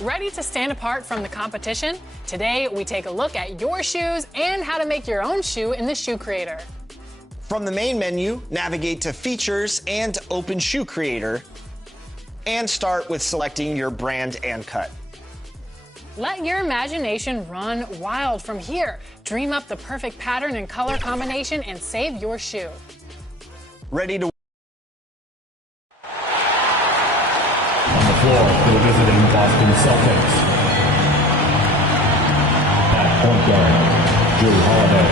Ready to stand apart from the competition? Today, we take a look at your shoes and how to make your own shoe in the Shoe Creator. From the main menu, navigate to Features and open Shoe Creator, and start with selecting your brand and cut. Let your imagination run wild from here. Dream up the perfect pattern and color combination and save your shoe. Ready to On the floor for the visiting Boston Celtics. At point guard, Drew Holiday.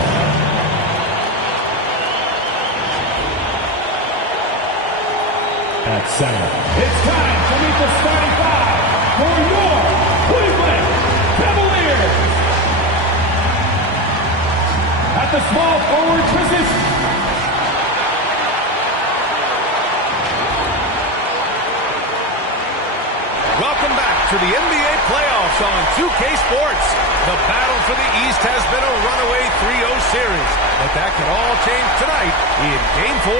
At center. It's time to meet the starting five for your Cleveland Cavaliers. At the small forward position. Welcome back to the NBA playoffs on 2K Sports. The battle for the East has been a runaway 3-0 series, but that can all change tonight in Game 4.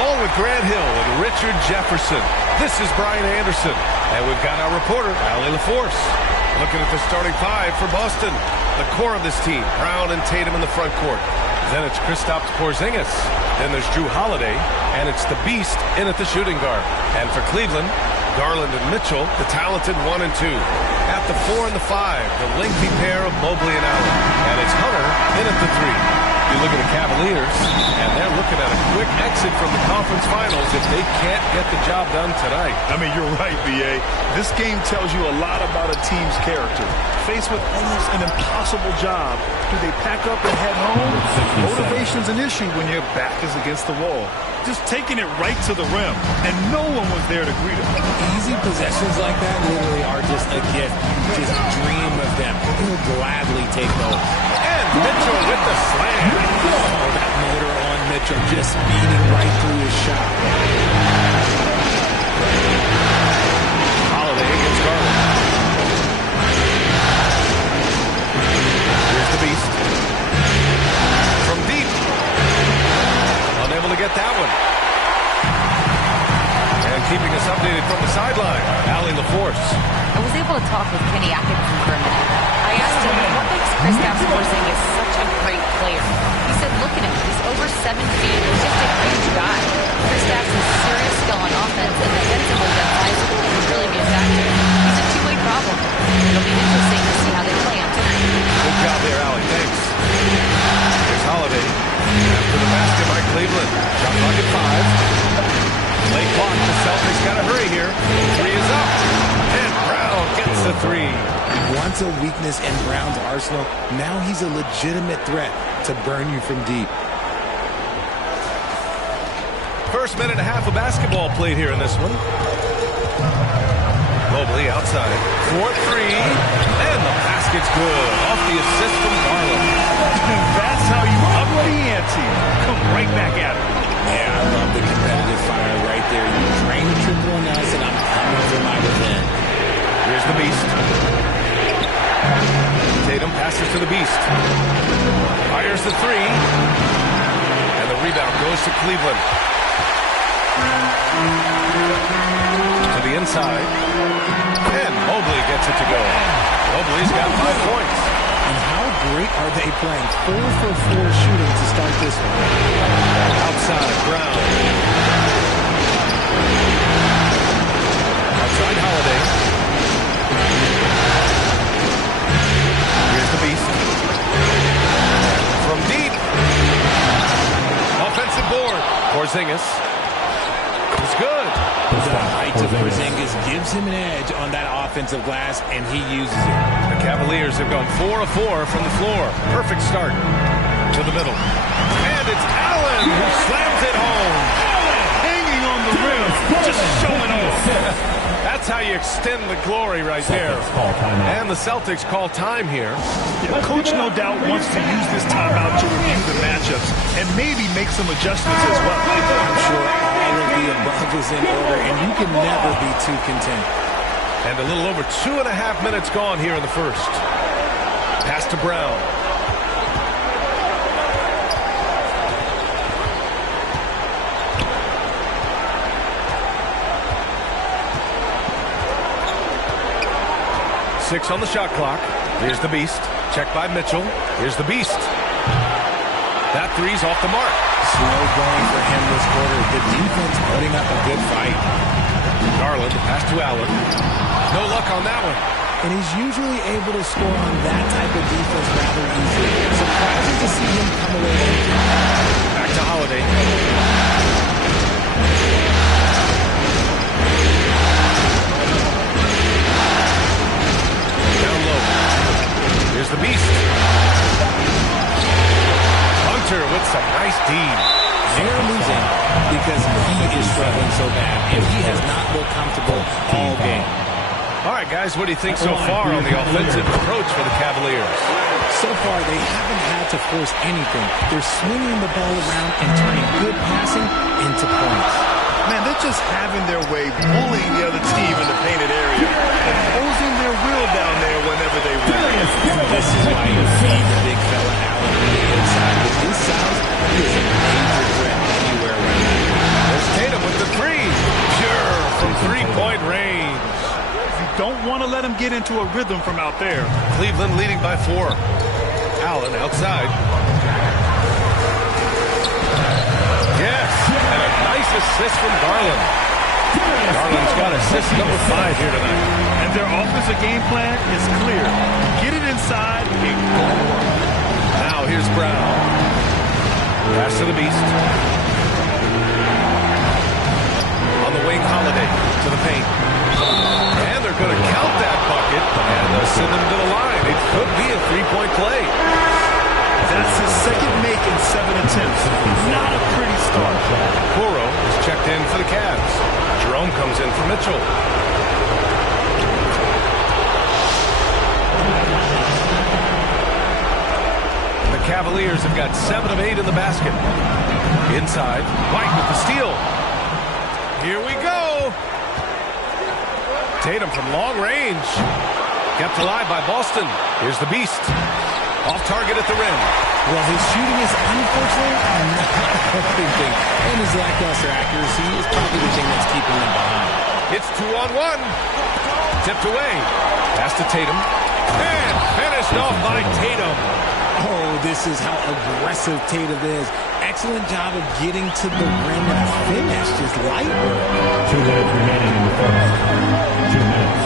Along with Grant Hill and Richard Jefferson, this is Brian Anderson, and we've got our reporter, Allie LaForce. Looking at the starting five for Boston. The core of this team, Brown and Tatum in the front court. Then it's Kristaps Porzingis. Then there's Drew Holiday, and it's the Beast in at the shooting guard. And for Cleveland, Garland and Mitchell, the talented 1 and 2. At the 4 and the 5, the lengthy pair of Mobley and Allen. And it's Hunter in at the 3. You look at the Cavaliers, and they're looking at a quick exit from the conference finals if they can't get the job done tonight. I mean, you're right, B.A. This game tells you a lot about a team's character. Faced with almost an impossible job, do they pack up and head home? Motivation's an issue when your back is against the wall. Just taking it right to the rim, and no one was there to greet him. Easy possessions like that literally are just a gift. You just dream of them. He'll gladly take those. And Mitchell with the slam. Oh, that motor on Mitchell just speeding right through his shot. Holiday against Garland. Here's the Beast. From deep. Unable to get that one. And keeping us updated from the sideline, Allie LaForce. I was able to talk with Kenny Atkinson for a minute. I asked him, what makes Kristaps Porzingis such a great player? He said, look at him. He's over 7 feet. He's just a huge guy. Kristaps has serious skill on offense, and defensively, that size can really be a factor. He's a two-way problem. It'll be interesting to see how they play him tonight. Good job there, Allie. Thanks. Here's Holiday. After the basket by Cleveland. Shot clock at 5. Late clock. The Celtics got to hurry here. 3 is up. And Brown gets the 3. Once a weakness in Brown's arsenal, now he's a legitimate threat to burn you from deep. First minute and a half of basketball played here in this one. Mobley outside. 4-3. And the basket's good. Off the assist from Garland. That's how you up the ante. Come right back at it. Yeah, I love the competitive fire right there. You drain the triple on us, and I'm coming for my revenge. Here's the Beast. Tatum passes to the Beast. Fires the 3. And the rebound goes to Cleveland. To the inside. And Mobley gets it to go. Mobley's got 5 points. And how great are they playing? 4 for 4 shooting to start this one. Outside, Brown. Outside, Holiday. Here's the Beast. From deep. Offensive board. Porzingis. It's good. The height of Porzingis gives him an edge on that offensive glass, and he uses it. The Cavaliers have gone 4 of 4 from the floor. Perfect start to the middle. And it's Allen who slams it home. Allen hanging on the rim, just showing off. That's how you extend the glory right there. And the Celtics call time here. Yeah, Coach no doubt wants to use this timeout to review the matchups and maybe make some adjustments as well. I'm sure all of the above is in order, and you can never be too content. And a little over 2.5 minutes gone here in the first. Pass to Brown. 6 on the shot clock. Here's the Beast. Check by Mitchell. Here's the Beast. That three's off the mark. Slow going for him this quarter. The defense putting up a good fight. Garland, the pass to Allen. No luck on that one. And he's usually able to score on that type of defense rather easily. Surprising to see him come away empty. Back to Holiday. Down low. Here's the Beast. Hunter with some nice D. They're losing because he is struggling so bad, and he has not looked comfortable all game. All right, guys, what do you think so far on the offensive approach for the Cavaliers? So far, they haven't had to force anything. They're swinging the ball around and turning good passing into points. Man, they're just having their way, bullying the other team in the painted area, and posing their will down there whenever they win. This is why you see the big fella Allen on the inside. With his size, he is a major threat anywhere right now. There's Tatum with the three. Pure from three-point range. Don't want to let him get into a rhythm from out there. Cleveland leading by 4. Allen outside. Yes, and a nice assist from Garland. Garland's got assist number 5 here tonight. And their offensive game plan is clear. Get it inside and go to work. Now here's Brown. Pass to the Beast. On the wing, Holiday to the paint. And they're going to count that bucket, and they'll send them to the line. It could be a three-point play. That's his second make in 7 attempts. Not a pretty start. Kuro is checked in for the Cavs. Jerome comes in for Mitchell. The Cavaliers have got 7 of 8 in the basket. Inside, White with the steal. Here we go. Tatum from long range. Kept alive by Boston. Here's the Beast. Off target at the rim. Well, his shooting is unfortunately not helping things. And his lackluster accuracy is probably the thing that's keeping them behind. It's 2-on-1. Tipped away. Pass to Tatum. And finished off by Tatum. Oh, this is how aggressive Tatum is. Excellent job of getting to the rim and a finish. Just light work. 2 minutes remaining in the first. 2 minutes.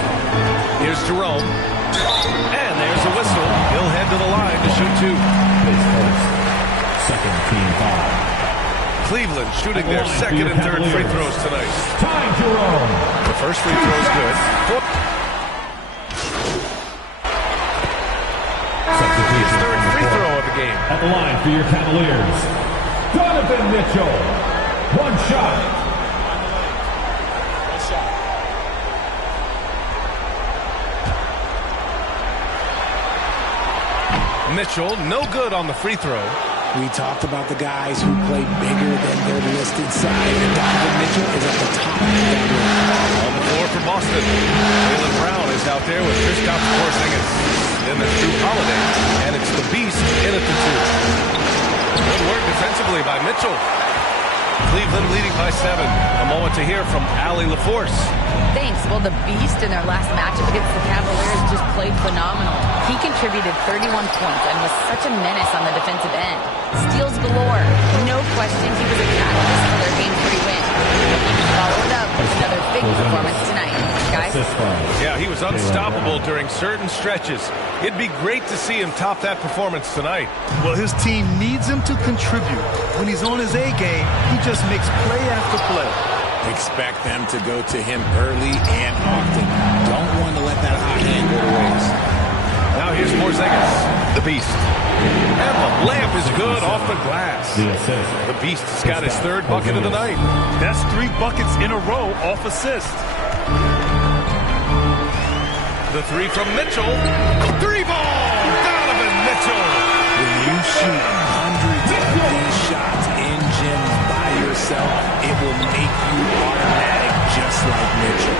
Here's Jerome. And there's a whistle. He'll head to the line to shoot 2. His first. Second team foul. Cleveland shooting their second and third free throws tonight. Time, Jerome. The first free throw is good. His third free throw of the game. At the line for your Cavaliers, Donovan Mitchell. One shot. Mitchell, no good on the free throw. We talked about the guys who play bigger than their listed size, and Donovan Mitchell is at the top of that list. On the floor for Boston, Jaylen Brown is out there with Kristaps Porzingis. Then there's Drew Holiday, and it's the Beast in at the 2. Good work defensively by Mitchell. Cleveland leading by 7. A moment to hear from Allie LaForce. Thanks. Well, the Beast in their last matchup against the Cavaliers just played phenomenal. He contributed 31 points and was such a menace on the defensive end. Steals galore. No question he was a catalyst for their Game 3 win. He can follow it up with another big performance tonight. Guys? Yeah, he was unstoppable during certain stretches. It'd be great to see him top that performance tonight. Well, his team needs him to contribute. When he's on his A game, he just makes play after play. Expect them to go to him early and often. Don't want to let that hot hand go to waste. Now here's Porzingis, the Beast. And the layup is good off the glass. The Beast's got his third bucket of the night. That's 3 buckets in a row off assist. The 3 from Mitchell. 3-ball! Donovan Mitchell! When you shoot hundreds of these shots in gym by yourself, it will make you automatic just like Mitchell.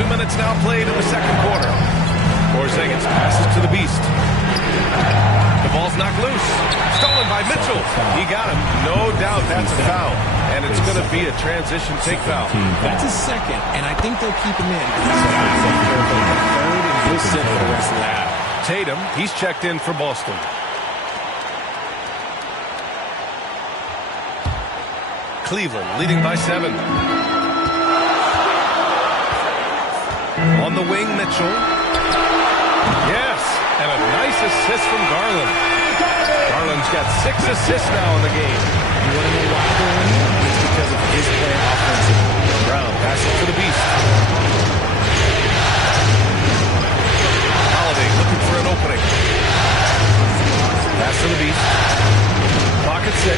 2 minutes now played in the second quarter. Porzingis passes to the Beast. The ball's knocked loose. Stolen by Mitchell. He got him. No doubt that's a foul. And it's going to be a transition take foul. That's a second, and I think they'll keep him in. Third, and he'll sit for the rest of the half. Tatum, he's checked in for Boston. Cleveland leading by 7. On the wing, Mitchell. Yes, and a nice assist from Garland. Garland's got 6 assists now in the game. You want to know why they're winning? It's because of his play offensively. Brown passes to the Beast. Holiday looking for an opening. Pass to the Beast. Clock at 6.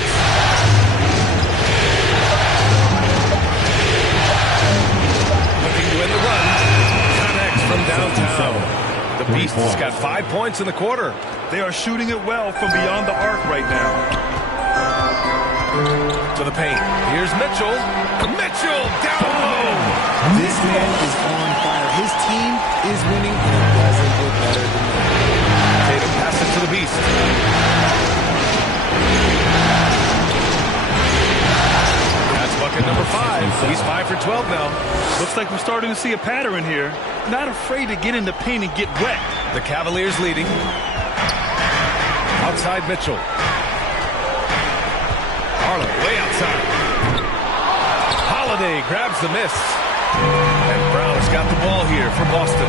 Looking to win the run. Connects from downtown. The Beast has got 5 points in the quarter. They are shooting it well from beyond the arc right now. To the paint. Here's Mitchell. Mitchell down low. This man is on fire. His team is winning, and it doesn't get better than that. Tatum passes to the Beast. That's bucket number 5. He's 5 for 12 now. Looks like we're starting to see a pattern here. Not afraid to get in the paint and get wet. The Cavaliers leading. Outside Mitchell. Harlan way outside. Holiday grabs the miss. And Brown's got the ball here for Boston.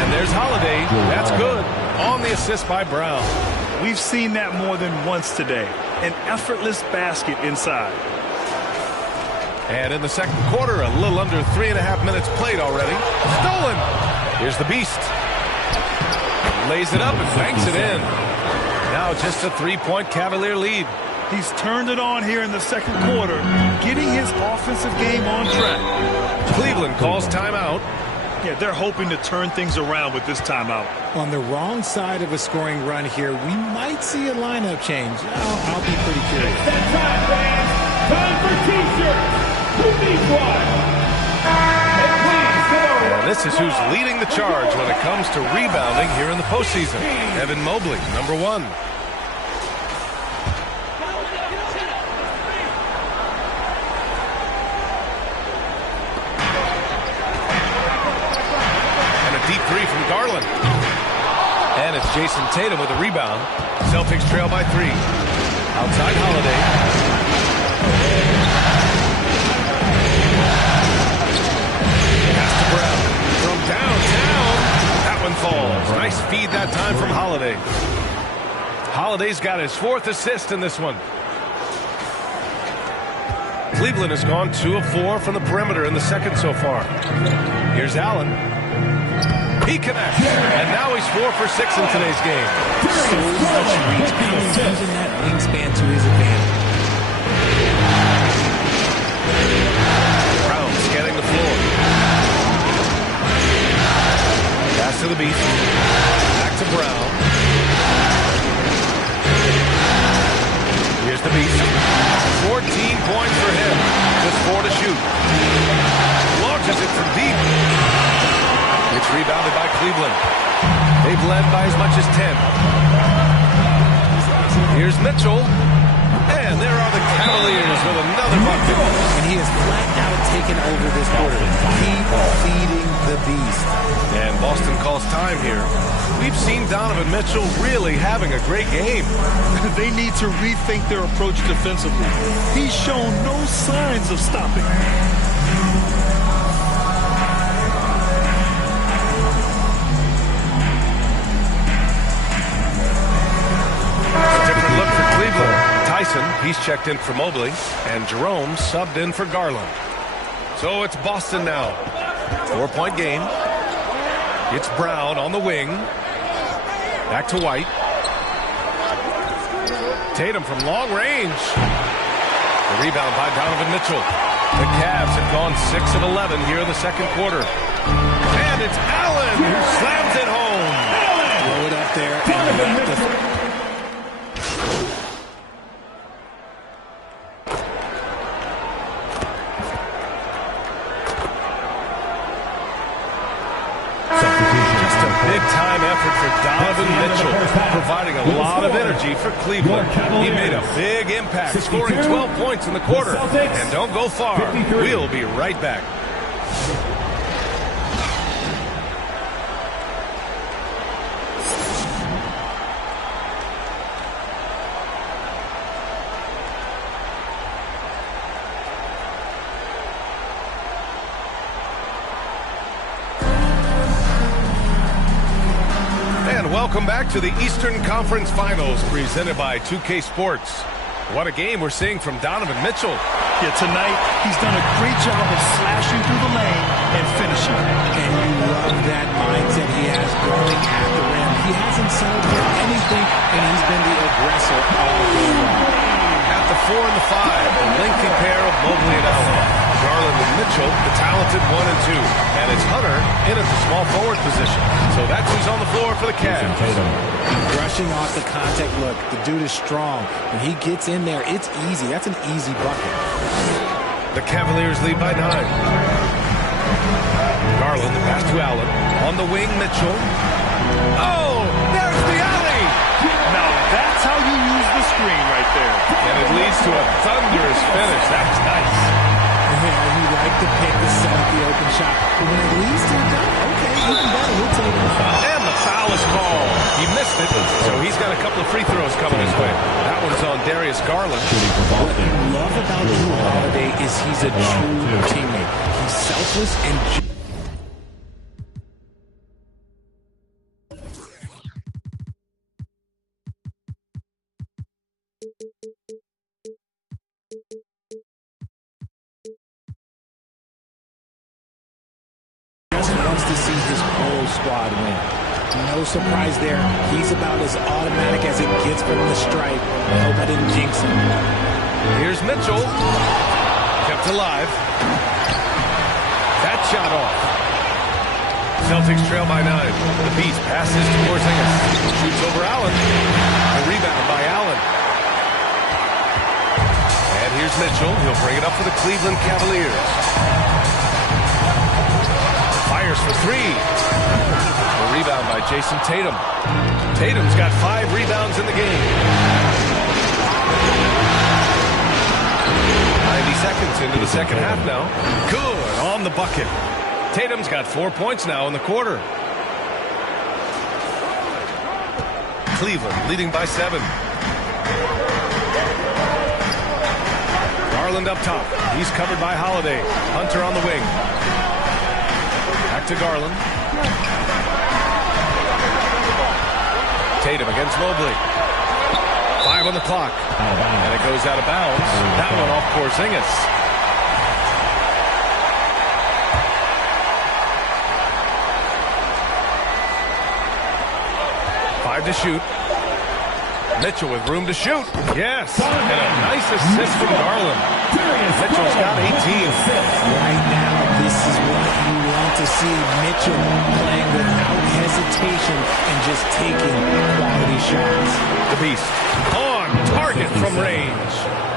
And there's Holiday. That's good. On the assist by Brown. We've seen that more than once today. An effortless basket inside. And in the second quarter, a little under 3.5 minutes played already. Stolen. Here's the Beast. Lays it up and banks it in. Now just a 3-point Cavalier lead. He's turned it on here in the second quarter, getting his offensive game on track. Cleveland calls timeout. Yeah, they're hoping to turn things around with this timeout. On the wrong side of a scoring run here, we might see a lineup change. I'll be pretty curious. It's that time, fans. Time for T-shirts. Who needs one? And please, come on. And this is who's leading the charge when it comes to rebounding here in the postseason. Evan Mobley, number 1. Deep 3 from Garland. And it's Jason Tatum with a rebound. Celtics trail by 3. Outside Holiday. Pass to Brown. From downtown. That one falls. Nice feed that time from Holiday. Holiday's got his 4th assist in this one. Cleveland has gone 2 of 4 from the perimeter in the second so far. Here's Allen. He connects, and now he's 4 for 6 in today's game. So much reach, and he's using that wingspan to his advantage. Brown scanning the floor. Pass to the Beast. Back to Brown. Here's the Beast. 14 points for him. Just 4 to shoot. Launches it from deep. It's rebounded by Cleveland. They've led by as much as 10. Here's Mitchell. And there are the Cavaliers with another bucket. And he has flat out taken over this quarter. Keep feeding the Beast. And Boston calls time here. We've seen Donovan Mitchell really having a great game. They need to rethink their approach defensively. He's shown no signs of stopping. Tyson, he's checked in for Mobley, and Jerome subbed in for Garland. So it's Boston now. 4-point game. It's Brown on the wing. Back to White. Tatum from long range. The rebound by Donovan Mitchell. The Cavs have gone 6 of 11 here in the second quarter. And it's Allen who slams it home. Throw it up there. Donovan Mitchell. Big-time effort for Donovan Mitchell, providing a lot of energy for Cleveland. He made a big impact, scoring 12 points in the quarter. And don't go far. We'll be right back. Welcome back to the Eastern Conference Finals presented by 2K Sports. What a game we're seeing from Donovan Mitchell. Yeah, tonight he's done a great job of slashing through the lane and finishing. And you love that mindset he has going at the rim. He hasn't settled for anything, and he's been the aggressor all game long. At the 4 and the 5, the Lincoln pair of Mobley and Allen. Garland and Mitchell, the talented 1 and 2. And it's Hunter in at the small forward position. So that's who's on the floor for the Cavs. Brushing off the contact look. The dude is strong. When he gets in there, it's easy. That's an easy bucket. The Cavaliers lead by 9. Garland, the pass to Allen. On the wing, Mitchell. Oh, there's the alley! Now that's how you use the screen right there. And it leads to a thunderous finish. That's nice. Yeah, you like to pick the set at the open shot. But when it leads to a dunk, okay, even better. We'll take it. And the foul is called. He missed it, so he's got a couple of free throws coming his way. That one's on Darius Garland. What you love about Drew Holiday is he's a true teammate. He's selfless and wants to see his whole squad win. No surprise there. He's about as automatic as it gets from the stripe. I hope I didn't jinx him. Here's Mitchell. Kept alive. That shot off. Celtics trail by 9. The Beast passes to Porzingis. Shoots over Allen. A rebound by Allen. And here's Mitchell. He'll bring it up for the Cleveland Cavaliers. Fires for 3. A rebound by Jason Tatum. Tatum's got 5 rebounds in the game. 90 seconds into the second half now. Good on the bucket. Tatum's got 4 points now in the quarter. Cleveland leading by 7. Garland up top. He's covered by Holiday. Hunter on the wing. Back to Garland. Tatum against Mobley. 5 on the clock. And it goes out of bounds. That one off Porzingis. To shoot. Mitchell with room to shoot. Yes. And a nice assist from Garland. Mitchell's got 18. Right now, this is what you want to see. Mitchell playing without hesitation and just taking quality shots. The Beast on target from range.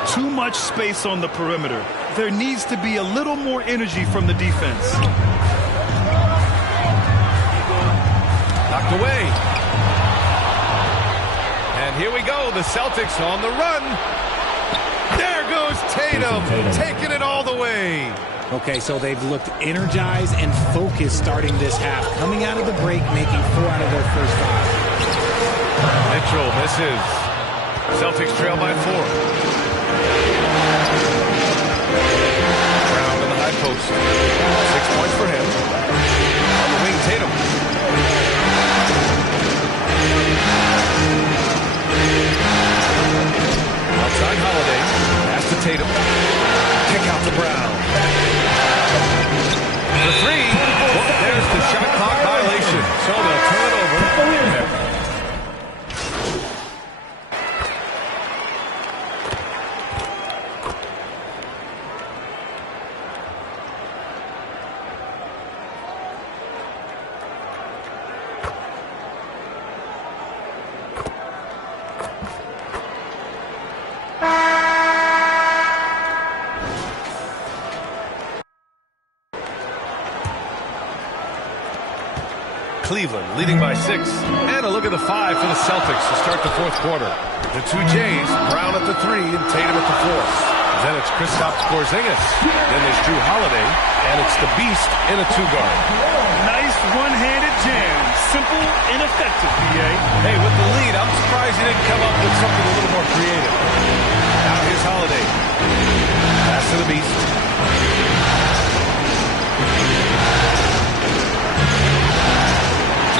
Too much space on the perimeter. There needs to be a little more energy from the defense. Knocked away. And here we go, the Celtics on the run. There goes Tatum, taking it all the way. Okay, so they've looked energized and focused starting this half. Coming out of the break, making 4 out of their first 5. Mitchell misses. Celtics trail by 4. Brown in the high post. 6 points for him. On the wing, Tatum. Outside Holiday. Pass to Tatum. Kick out to Brown. The 3. Well, there's the shot clock violation. So they'll turn it over. Cleveland leading by 6. And a look at the 5 for the Celtics to start the fourth quarter. The two Jays, Brown at the 3 and Tatum at the 4. Then it's Kristaps Porzingis. Then there's Drew Holiday. And it's the Beast in a 2-guard. Nice one-handed jam. Simple and effective, PA. Hey, with the lead, I'm surprised he didn't come up with something a little more creative. Now here's Holiday. Pass to the Beast.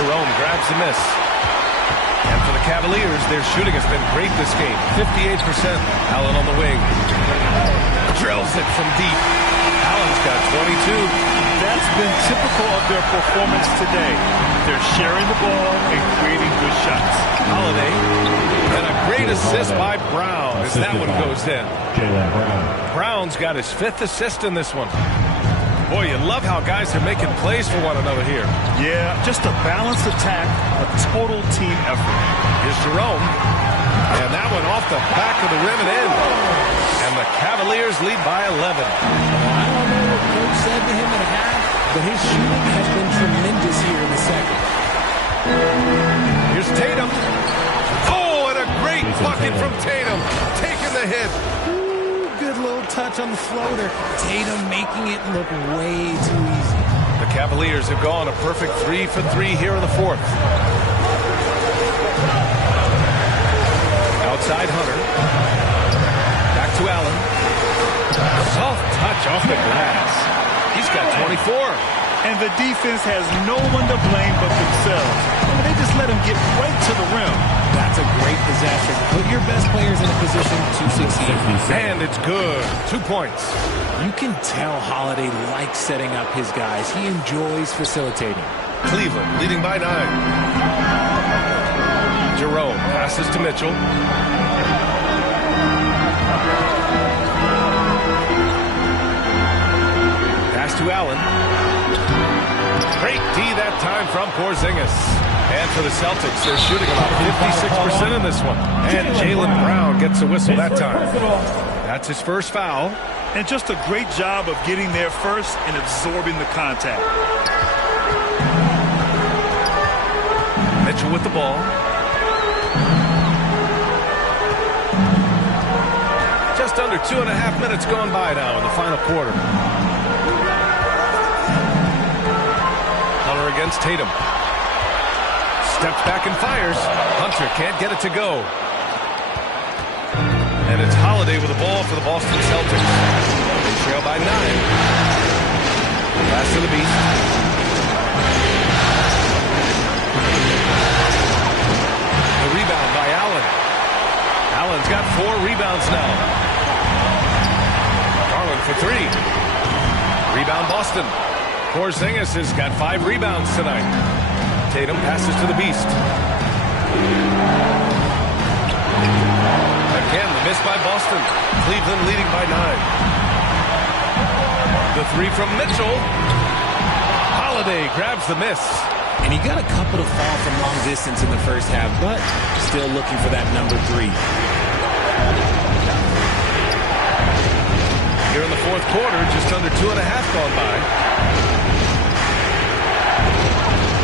Jerome grabs the miss. And for the Cavaliers, their shooting has been great this game. 58%. Allen on the wing. Drills it from deep. Allen's got 22. That's been typical of their performance today. They're sharing the ball and creating good shots. Holiday. And a great assist by Brown as that one goes in. Brown's got his 5th assist in this one. Boy, you love how guys are making plays for one another here. Yeah, just a balanced attack, a total team effort. Here's Jerome. And that one off the back of the rim and in. And the Cavaliers lead by 11. I don't know what Coach said to him at half, but his shooting has been tremendous here in the second. Here's Tatum. Oh, and a great bucket from Tatum. Taking the hit. Good little touch on the floater. Tatum making it look way too easy. The Cavaliers have gone a perfect 3 for 3 here in the fourth. Outside Hunter. Back to Allen. Soft touch off the glass. He's got 24. And the defense has no one to blame but themselves. They just let him get right to the rim. That's a great possession. Put your best players in a position to succeed. And it's good. 2 points. You can tell Holiday likes setting up his guys. He enjoys facilitating. Cleveland leading by 9. Jerome passes to Mitchell. Pass to Allen. Great D that time from Porzingis. And for the Celtics, they're shooting about 56% in this one. And Jaylen Brown gets a whistle that time. That's his first foul. And just a great job of getting there first and absorbing the contact. Mitchell with the ball. Just under 2.5 minutes gone by now in the final quarter. Hunter against Tatum. Steps back and fires. Hunter can't get it to go. And it's Holiday with the ball for the Boston Celtics. They trail by 9. Pass to the Beast. The rebound by Allen. Allen's got 4 rebounds now. Garland for 3. Rebound Boston. Porzingis has got 5 rebounds tonight. Tatum passes to the Beast. Again, the miss by Boston. Cleveland leading by 9. The 3 from Mitchell. Holiday grabs the miss. And he got a couple to fall from long distance in the first half, but still looking for that number 3. Here in the fourth quarter, just under 2.5 gone by.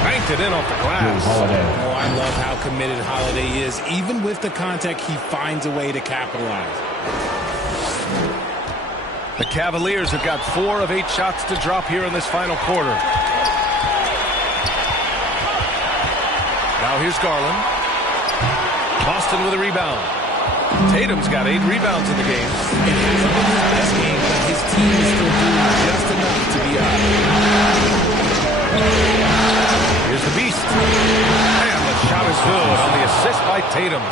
Banked it in off the glass. Oh, I love how committed Holiday is. Even with the contact, he finds a way to capitalize. The Cavaliers have got 4 of 8 shots to drop here in this final quarter. Now here's Garland. Boston with a rebound. Tatum's got 8 rebounds in the game. It hasn't been his best game, but his team is still doing just enough to be up. Here's the Beast. And the shot is good on the assist by Tatum.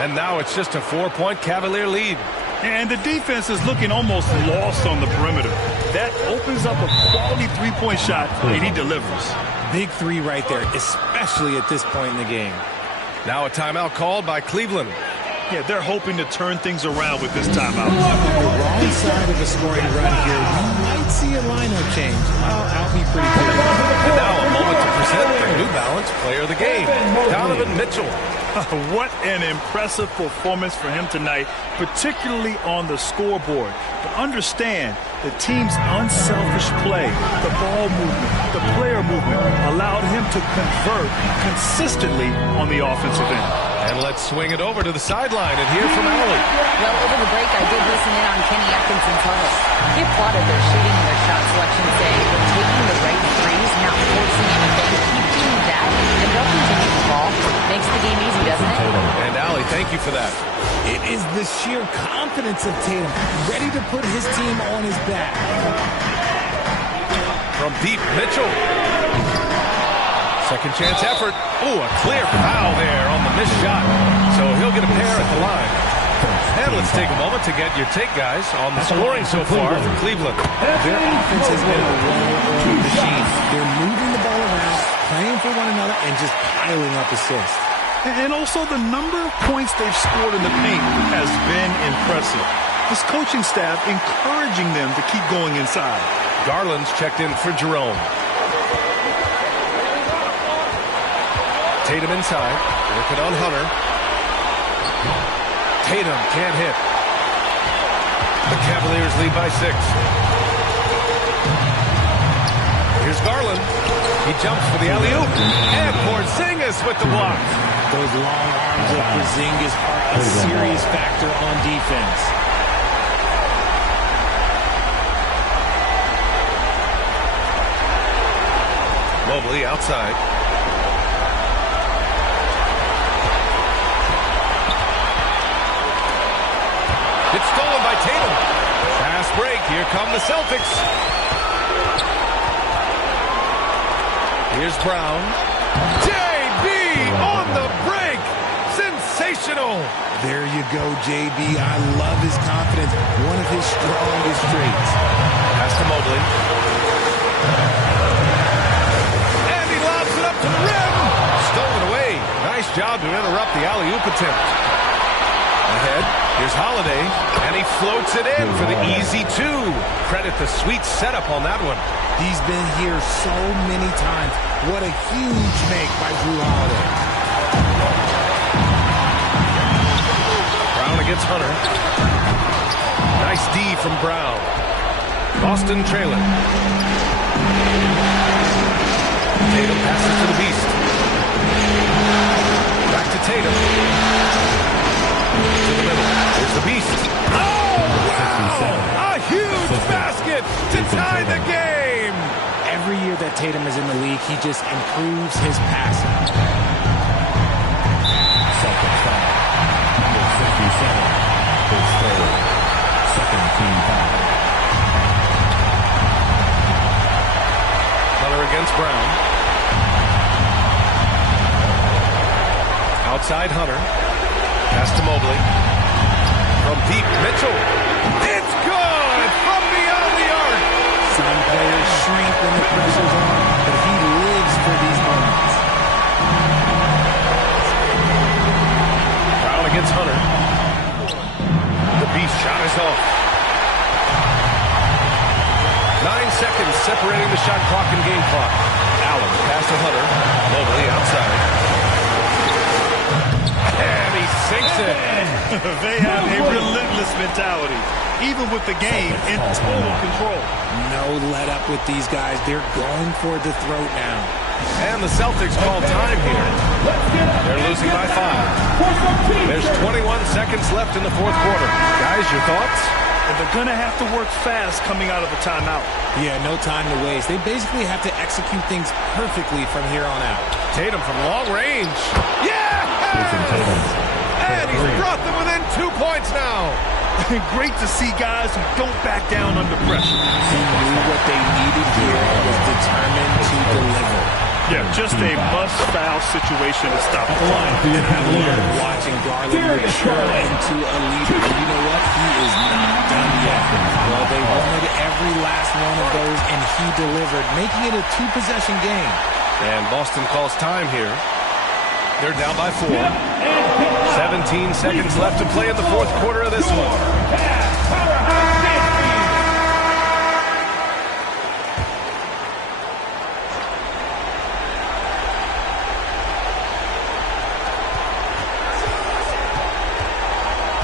And now it's just a 4-point Cavalier lead. And the defense is looking almost lost on the perimeter. That opens up a quality 3-point shot, and he delivers. Big 3 right there, especially at this point in the game. Now a timeout called by Cleveland. Yeah, they're hoping to turn things around with this timeout. On the wrong side of the scoring run here, we might see a lineup change. I'll be pretty clear. And now a moment to present the New Balance Player of the Game, Donovan Mitchell. What an impressive performance for him tonight, particularly on the scoreboard. But understand, the team's unselfish play, the ball movement, the player movement, allowed him to convert consistently on the offensive end. And let's swing it over to the sideline and hear from Allie. Well, over the break, I did listen in on Kenny Atkinson's huddle. He applauded their shooting and their shot selection, saying they're taking the right threes, not forcing anything. Keep doing that, and they'll continue to ball. Makes the game easy, doesn't it? And Allie, thank you for that. It is the sheer confidence of Tatum, ready to put his team on his back. From deep, Mitchell. Second chance effort. Ooh, a clear foul there on the missed shot. So he'll get a pair at the line. And let's take a moment to get your take, guys, on the scoring so far for Cleveland. Their offense has been a well-oiled machine. They're moving the ball around, playing for one another, and just piling up assists. And also the number of points they've scored in the paint has been impressive. This coaching staff encouraging them to keep going inside. Garland's checked in for Jerome. Tatum inside, working on Hunter. Tatum can't hit. The Cavaliers lead by 6. Here's Garland. He jumps for the alley-oop. And Porzingis with the block. Those long arms of Porzingis are a serious factor on defense. Mobley outside. It's stolen by Tatum. Fast break. Here come the Celtics. Here's Brown. JB on the break. Sensational. There you go, JB. I love his confidence. One of his strongest traits. Pass to Mobley. And he lobs it up to the rim. Stolen away. Nice job to interrupt the alley-oop attempt. Ahead, here's Holiday, and he floats it in for the easy 2. Credit the sweet setup on that one. He's been here so many times. What a huge make by Drew Holiday. Brown against Hunter. Nice D from Brown. Boston trailing. Tatum passes to the Beast. Back to Tatum. To the middle. There's the Beast. Oh, wow! A huge basket to tie the game! Every year that Tatum is in the league, he just improves his passing. Second foul. Number 67. His third. Second team foul. Hunter against Brown. Outside Hunter. Pass to Mobley. From deep, Mitchell. It's good from beyond the arc. Some players shrink when the pressure's on, but he lives for these moments. Brown against Hunter. The Beast shot is off. 9 seconds separating the shot clock and game clock. Allen pass to Hunter. Mobley outside. And he sinks it. They have a relentless mentality, even with the game in total control. No let up with these guys. They're going for the throat now. And the Celtics call time here. They're losing by 5. There's 21 seconds left in the fourth quarter. Guys, your thoughts? And they're going to have to work fast coming out of the timeout. Yeah, no time to waste. They basically have to execute things perfectly from here on out. Tatum from long range. Yeah! And he's brought them within 2 points now. Great to see guys who don't back down under pressure. He knew what they needed here and was determined to deliver. Yeah, just a must-foul situation to stop the line. And I love watching Garland mature into a leader. And you know what? He is not done yet. Well, they wanted every last one of those, and he delivered, making it a 2-possession game. And Boston calls time here. They're down by 4. 17 seconds left to play in the fourth quarter of this one.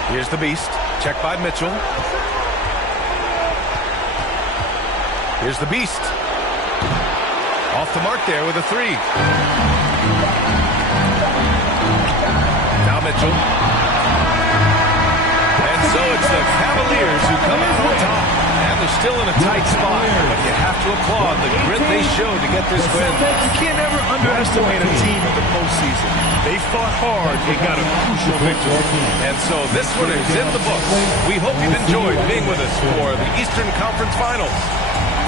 Here's the beast. Check by Mitchell. Here's the beast. Off the mark there with a three. Now Mitchell. And so it's the Cavaliers who come out on top. And they're still in a tight spot. But you have to applaud the grit they showed to get this win. You can't ever underestimate a team in the postseason. They fought hard and got a crucial victory. And so this one is in the books. We hope you've enjoyed being with us for the Eastern Conference Finals.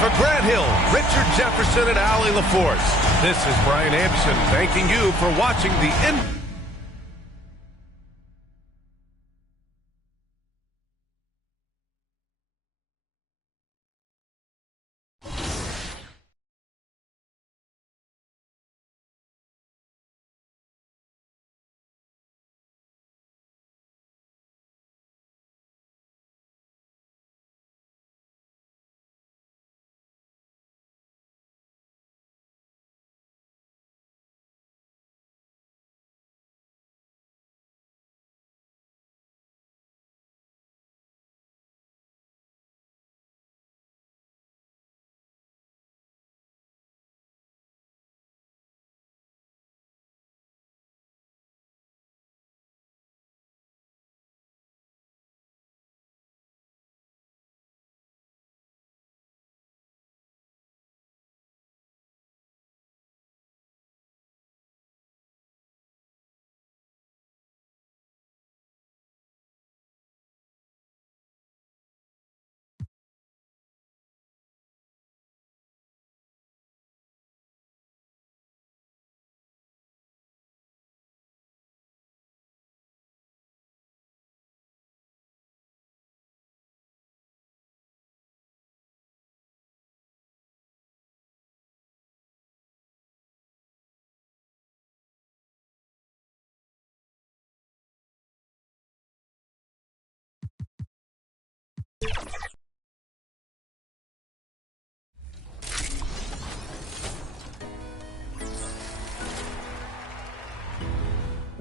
For Grant Hill, Richard Jefferson, and Allie LaForce, this is Brian Anderson thanking you for watching the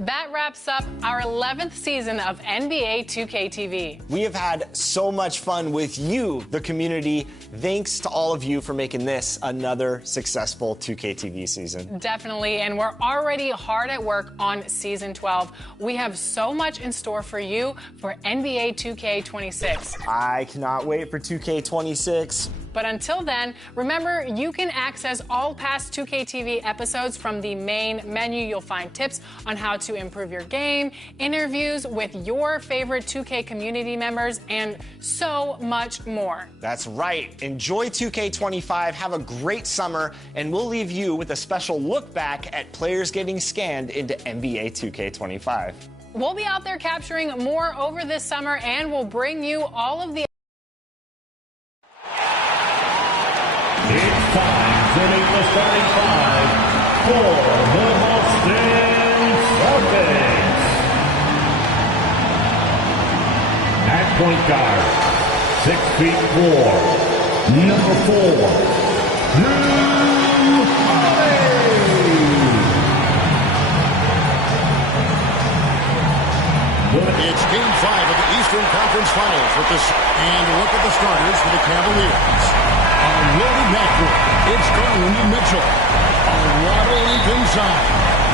That wraps up our 11th season of NBA 2K TV. We have had so much fun with you, the community. Thanks to all of you for making this another successful 2K TV season. Definitely, and we're already hard at work on Season 12. We have so much in store for you for NBA 2K26. I cannot wait for 2K26. But until then, remember, you can access all past 2K TV episodes from the main menu. You'll find tips on how to improve your game, interviews with your favorite 2K community members, and so much more. That's right. Enjoy 2K25, have a great summer, and we'll leave you with a special look back at players getting scanned into NBA 2K25. We'll be out there capturing more over this summer, and we'll bring you all of the It's time to meet the starting five for the Boston Celtics. At point guard, 6'4", number 4, Drew Holiday. It's Game 5 of the Eastern Conference Finals with this, and look at the starters for the Cavaliers. On loaded backcourt, it's Garland and Mitchell. On Waddle and inside,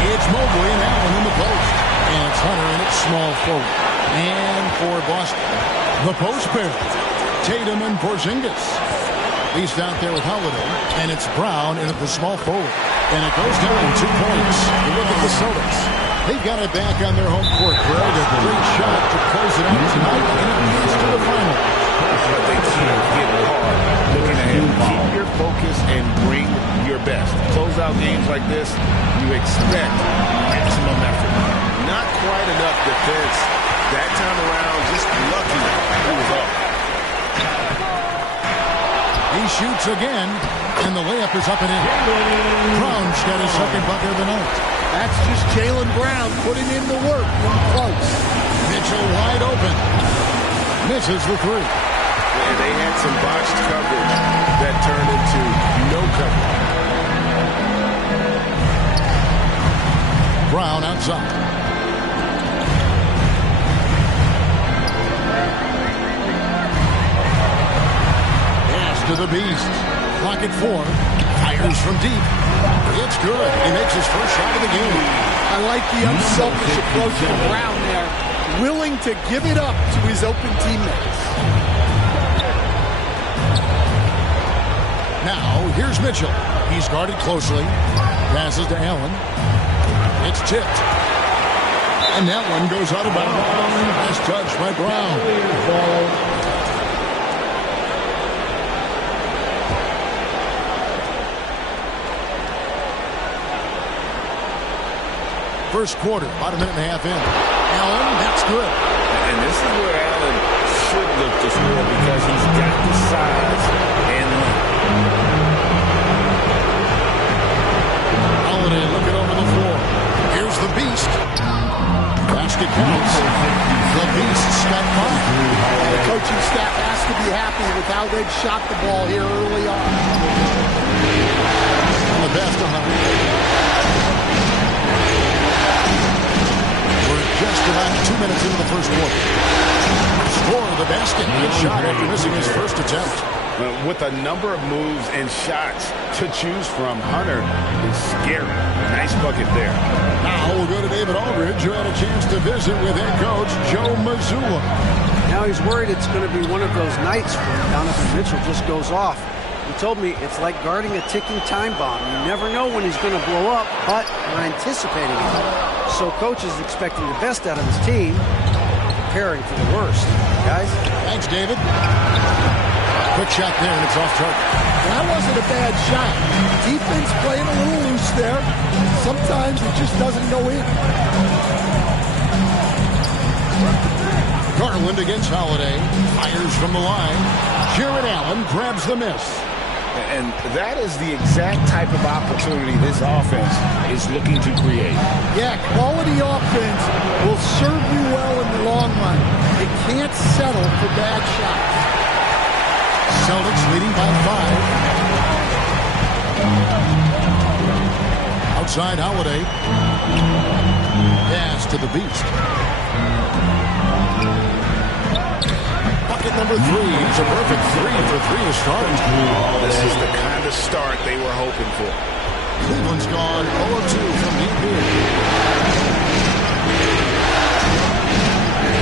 it's Mobley and Allen in the post. And it's Hunter in its small forward. And for Boston, the post pair, Tatum and Porzingis. Least out there with Holiday, and it's Brown in at the small forward. And it goes down 2 points. You look at the Celtics. They've got it back on their home court. Greg, a great shot to close it out tonight, and it leads to the final. But they can't get hard looking ahead. Keep your focus and bring your best. Close out games like this, you expect maximum effort. Not quite enough defense. That time around, just lucky he was up. He shoots again, and the layup is up and in. Brown's got his second bucket of the night. That's just Jaylen Brown putting in the work. Close. Mitchell wide open. Misses the three. And they had some botched coverage that turned into no coverage. Brown outside. to the Beast. Clock at 4. Fires from deep. It's good. He makes his first shot of the game. I like the unselfish approach from Brown there. Willing to give it up to his open teammates. Now, here's Mitchell. He's guarded closely. Passes to Allen. It's tipped. And that one goes out of bounds. Nice touch by Brown. First quarter, about a minute and a half in. Allen, that's good. And this is where Allen should look to score because he's got the size and length. Holiday looking over the floor. Here's the Beast. Basket counts. The Beast's got 5. The coaching staff has to be happy with how they've shot the ball here early on. On the pass to Hunter. Just about 2 minutes into the first quarter. Score the basket. Good shot after missing his first attempt. With a number of moves and shots to choose from, Hunter is scary. Nice bucket there. Now we'll go to David Aldridge, who had a chance to visit with head coach Joe Mazzulla. Now he's worried it's going to be one of those nights where Donovan Mitchell just goes off. He told me it's like guarding a ticking time bomb. You never know when he's going to blow up, but we're anticipating it. So coach is expecting the best out of his team, preparing for the worst. Guys? Thanks, David. Quick shot there, and it's off target. That wasn't a bad shot. Defense playing a little loose there. Sometimes it just doesn't go in. Garland against Holiday. Fires from the line. Jared Allen grabs the miss. And that is the exact type of opportunity this offense is looking to create. Yeah, quality offense will serve you well in the long run. You can't settle for bad shots. Celtics leading by 5. Outside Holiday. Pass to the Beast. Bucket number 3. It's a perfect 3 for 3 to start. This is the kind of start they were hoping for. Cleveland's gone 0-2 from deep here.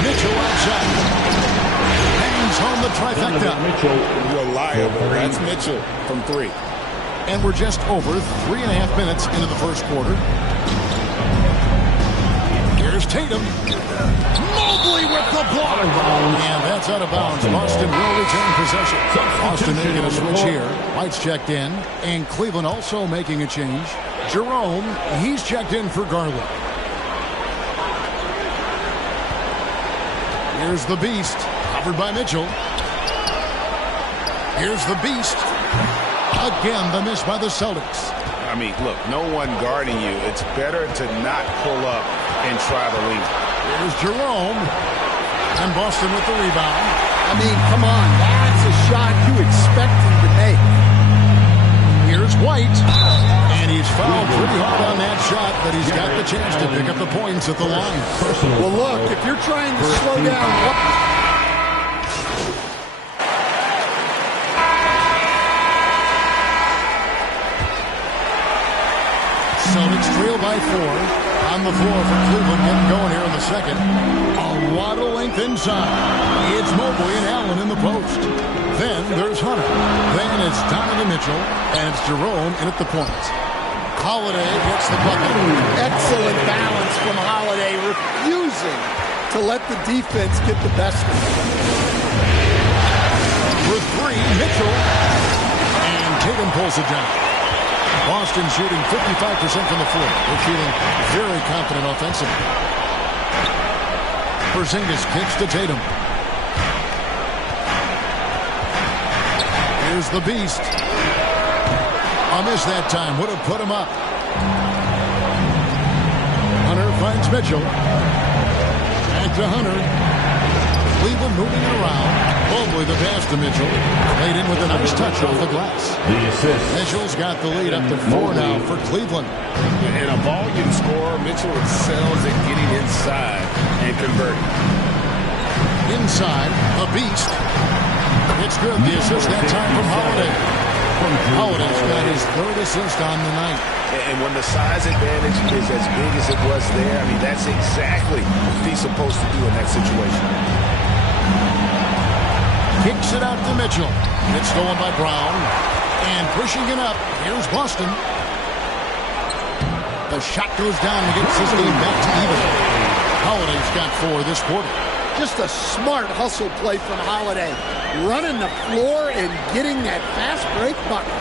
Mitchell outside. Hangs home the trifecta. Reliable. That's Mitchell from 3. And we're just over 3.5 minutes into the first quarter. Here's Tatum. Mobley with the block. And that's out of bounds. Boston will retain possession. Boston making a switch here. White's checked in. And Cleveland also making a change. Jerome, he's checked in for Garland. Here's the Beast. Covered by Mitchell. Here's the Beast. Again, the miss by the Celtics. I mean, look, no one guarding you. It's better to not pull up and try to lead. Here's Jerome. And Boston with the rebound. I mean, come on. That's a shot you expect him to make. Here's White. And he's fouled pretty hard on that shot, but he's got the chance to pick up the points at the line. Well, look, if you're trying to slow down... Celtics trail by 4. On the floor for Cleveland, getting going here in the second. A lot of length inside. It's Mobley and Allen in the post. Then there's Hunter. Then it's Donovan Mitchell. And it's Jerome in at the point. Holiday gets the bucket. Excellent balance from Holiday, refusing to let the defense get the best of him. For 3, Mitchell. And Tatum pulls it down. Boston shooting 55% from the floor. They're feeling very confident offensively. Porzingis kicks to Tatum. Here's the Beast. A miss that time. Would have put him up. Hunter finds Mitchell. Back to Hunter. Cleveland moving it around. Mobley the pass to Mitchell. Laid in with a nice touch off the glass. Mitchell's got the lead up to 4 now for Cleveland. In a volume score, Mitchell excels at getting inside and converting. Inside, the Beast. It's good. The assist that time from Holiday. Holiday's got his third assist on the night. And when the size advantage is as big as it was there, I mean, that's exactly what he's supposed to do in that situation. Kicks it out to Mitchell. It's stolen by Brown. And pushing it up, here's Boston. The shot goes down and gets this game back to even. Holiday's got 4 this quarter. Just a smart hustle play from Holiday. Running the floor and getting that fast break bucket.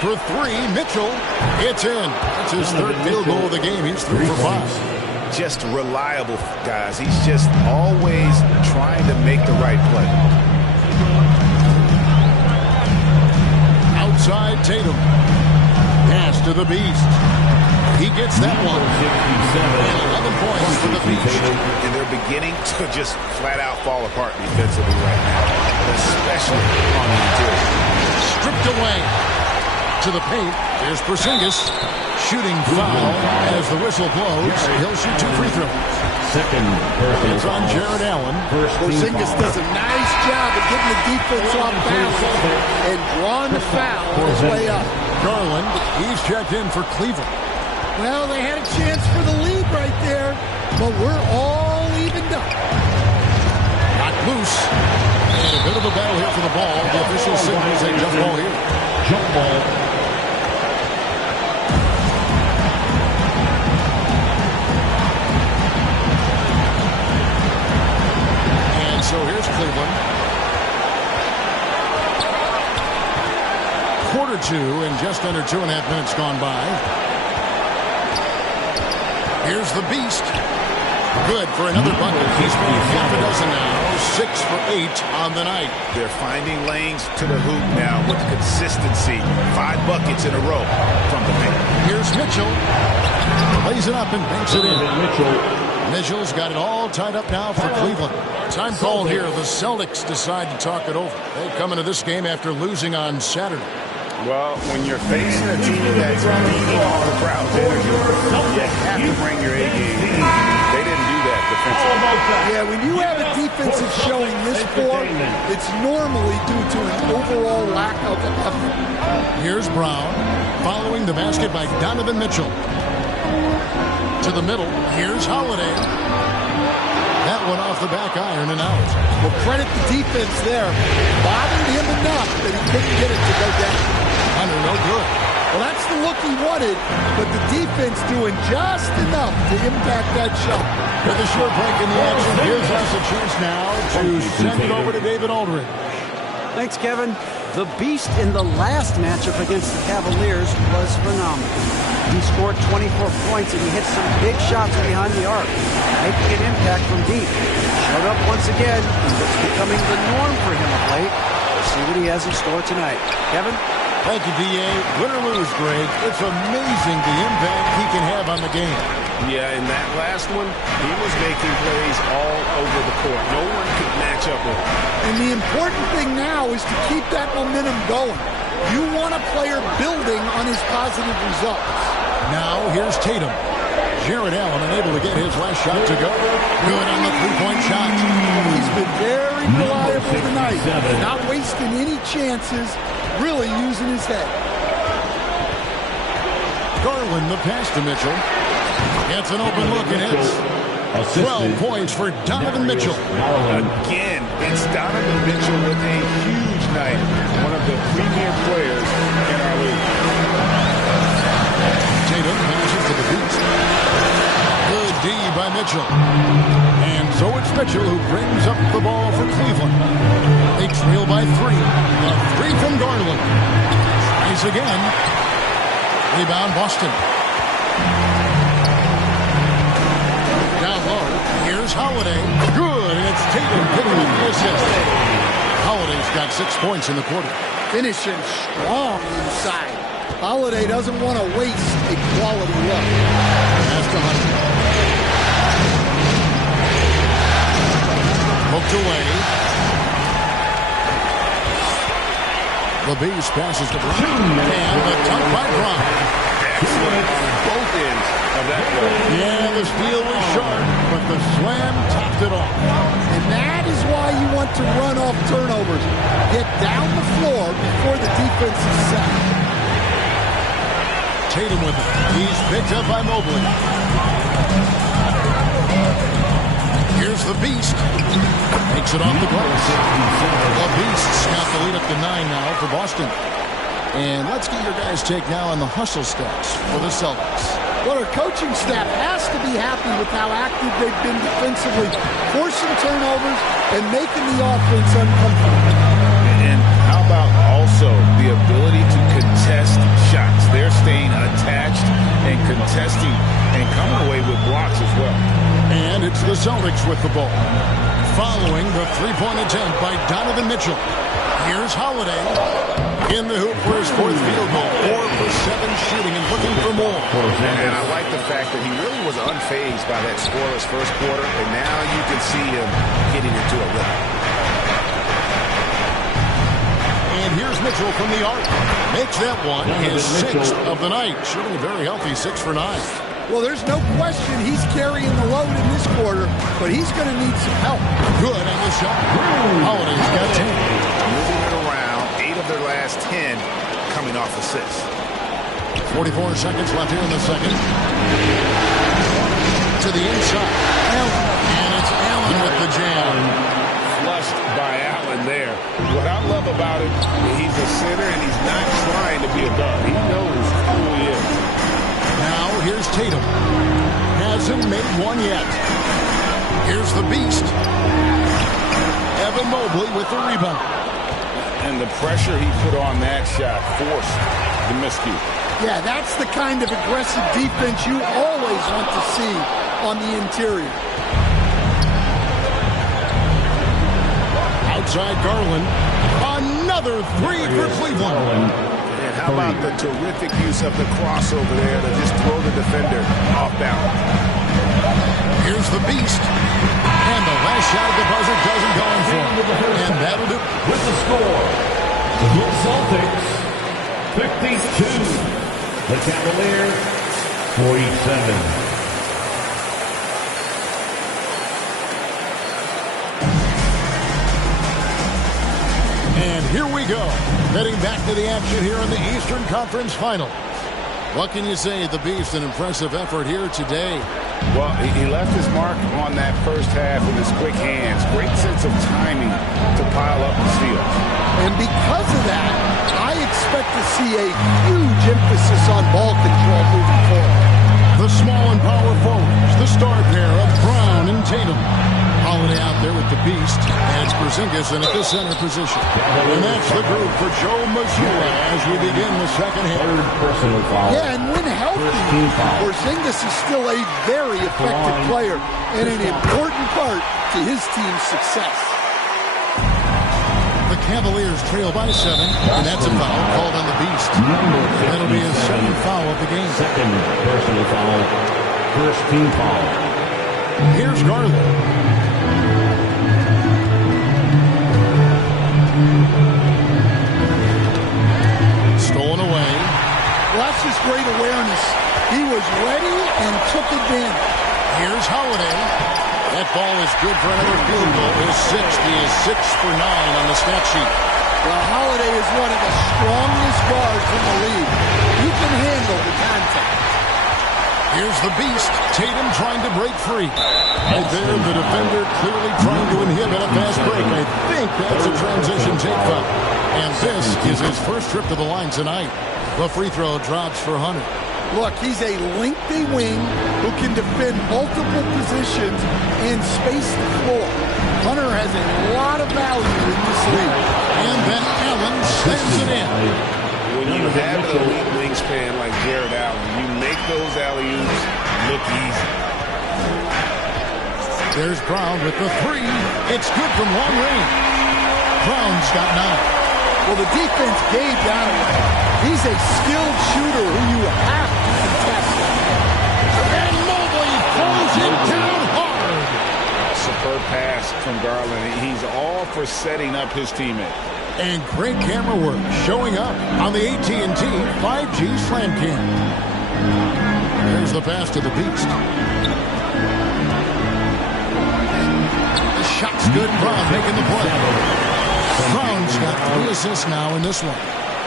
For 3, Mitchell. It's in. That's his third field goal of the game. He's 3 for 5. Just reliable, guys. He's just always trying to make the right play. Outside Tatum. Pass to the Beast. He gets that one. And 11 points for the Beast. And they're beginning to just flat out fall apart defensively right now, especially on the interior. Stripped away to the paint. There's Porzingis. Shooting foul as the whistle blows. He'll shoot 2 free throws. It's on Jared Allen. Porzingis does a nice job of getting the defense off balance and drawing the foul on his way up. Garland, he's checked in for Cleveland. Well, they had a chance for the lead right there, but we're all evened up. Got loose. And a bit of a battle here for the ball. The official signals a jump ball here. Jump ball. And so here's Cleveland. Quarter 2 and just under 2.5 minutes gone by. Here's the Beast. Good for another bucket. He's made half a dozen now. 6 for 8 on the night. They're finding lanes to the hoop now with consistency. 5 buckets in a row from the paint. Here's Mitchell. Lays it up and banks it in. Mitchell's got it all tied up now for Cleveland. Time called here. The Celtics decide to talk it over. They come into this game after losing on Saturday. Well, when you're facing a team that's feeding all the crowd's energy, you have to bring your A game. They didn't do that defensively. Yeah, when you have a defense that's showing this poor, it's normally due to an overall lack of effort. Here's Brown, following the basket by Donovan Mitchell. To the middle, here's Holiday. That one off the back iron and out. Well, credit the defense there. Bothered him enough that he couldn't get it to go down. Under no good. Well, that's the look he wanted, but the defense doing just enough to impact that shot. With a short break in the action, gives us a chance now to send it over to David Aldridge. Thanks, Kevin. The Beast in the last matchup against the Cavaliers was phenomenal. He scored 24 points and he hit some big shots behind the arc, making an impact from deep. Showed up once again, and it's becoming the norm for him of late. We'll see what he has in store tonight. Kevin? Thank you, D.A. Win or lose, Greg, it's amazing the impact he can have on the game. Yeah, in that last one, he was making plays all over the court. No one could match up with him. And the important thing now is to keep that momentum going. You want a player building on his positive results. Now, here's Tatum. Jared Allen unable to get his last shot to go. Good on the three-point shot. He's been very reliable tonight. Not wasting any chances, really using his head. Garland, the pass to Mitchell. Gets an open look and hits. 12 points for Donovan Mitchell. Again, it's Donovan Mitchell with a huge night. One of the premier players in our league. Tatum finishes to the Beast. Good D by Mitchell. And so it's Mitchell who brings up the ball for Cleveland. They trail by 3. The 3 from Garland. Tries again. Rebound Boston. Down low. Here's Holiday. Good. And it's Tatum picking up the assist. Holiday's got 6 points in the quarter. Finishing strong inside. Holiday doesn't want to waste a quality look. That's the Hunter. Hooked away. The Beast passes to Brown. And the dunk by Brown. Excellent on both ends of that play. Yeah, the steal was sharp, but the slam topped it off. And that is why you want to run off turnovers. Get down the floor before the defense is set. Tatum with it. He's picked up by Mobley. Here's the Beast. Takes it off the glass. The Beast's got the lead up to 9 now for Boston. And let's get your guys' take now on the hustle stats for the Celtics. Well, our coaching staff has to be happy with how active they've been defensively, forcing turnovers and making the offense uncomfortable. And how about also the ability to contest shots? They're staying attached and contesting and coming away with blocks as well. And it's the Celtics with the ball. Following the three-point attempt by Donovan Mitchell. Here's Holiday in the hoop for his 4th field goal. 4 for 7 shooting and looking for more. And I like the fact that he really was unfazed by that scoreless first quarter, and now you can see him getting into a rhythm. And here's Mitchell from the arc. Makes that one his 6th of the night. Shooting a very healthy 6 for 9. Well, there's no question he's carrying the load in this quarter, but he's going to need some help. Good on the shot. Holiday's got 10. Moving it around, 8 of their last 10 coming off assists. 44 seconds left here in the second. To the inside. And it's Allen with the jam. Flushed by Allen there. What I love about him, he's a center and he's not trying to be a guard. He knows who he is. Now here's Tatum. Hasn't made one yet. Here's the Beast. Evan Mobley with the rebound. And the pressure he put on that shot forced the miscue. Yeah, that's the kind of aggressive defense you always want to see on the interior. Outside Garland. Another 3 for Cleveland. And how about the terrific use of the crossover there to just throw the defender off balance. Here's the Beast. And the last shot at the buzzer doesn't go in for him. And that'll do. With the score, the Celtics 52. The Cavaliers 47. And here we go, heading back to the action here in the Eastern Conference Finals. What can you say? The Beast, an impressive effort here today. Well, he left his mark on that first half with his quick hands. Great sense of timing to pile up the steals. And because of that, I expect to see a huge emphasis on ball control moving forward. The small and power forwards, the star pair of Brown and Tatum. Holiday out there with the Beast, and it's Porzingis in at the center position. And that's the group for Joe Mazzulla as we begin the second half. Yeah, and when healthy, Porzingis is still a very effective player and an important part to his team's success. The Cavaliers trail by 7, and that's a foul called on the Beast. That'll be his 7th foul of the game. Second personal foul, first team foul. Here's Garland. Stolen away. Well, that's just great awareness. He was ready and took advantage. Here's Holiday. That ball is good for another field goal. His 6th. He is 6 for 9 on the stat sheet. Well, Holiday is one of the strongest guards in the league. He can handle the contact. Here's the Beast. Tatum trying to break free. Right there, the defender clearly trying to inhibit a fast break. I think that's a transition take foul. And this is his first trip to the line tonight. The free throw drops for Hunter. Look, he's a lengthy wing who can defend multiple positions and space the floor. Hunter has a lot of value in this league. And then Allen slams it in. When you have an elite wingspan like Jared Allen, you make those alley-oops look easy. There's Brown with the 3. It's good from long range. Brown's got 9. Well, the defense gave that away. He's a skilled shooter who you have to contest. And Mobley throws it down hard. Superb pass from Garland. He's all for setting up his teammate. And great camera work showing up on the AT&T 5G Slam Cam. There's the pass to the Beast. The Shot's good. Brown making the play. Brown's got 3 assists now in this one.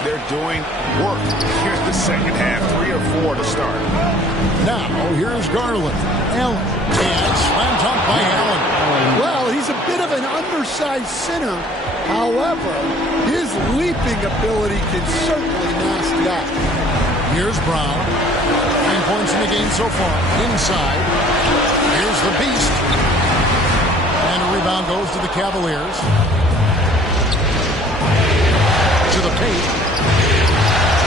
They're doing work. Here's the second half, 3 or 4 to start. Now, here's Garland. Allen. And slam dunk by Allen. Well, he's a bit of an undersized center. However, his leaping ability can certainly mask that. Here's Brown. 9 points in the game so far. Inside. Here's the Beast. And a rebound goes to the Cavaliers. To the paint.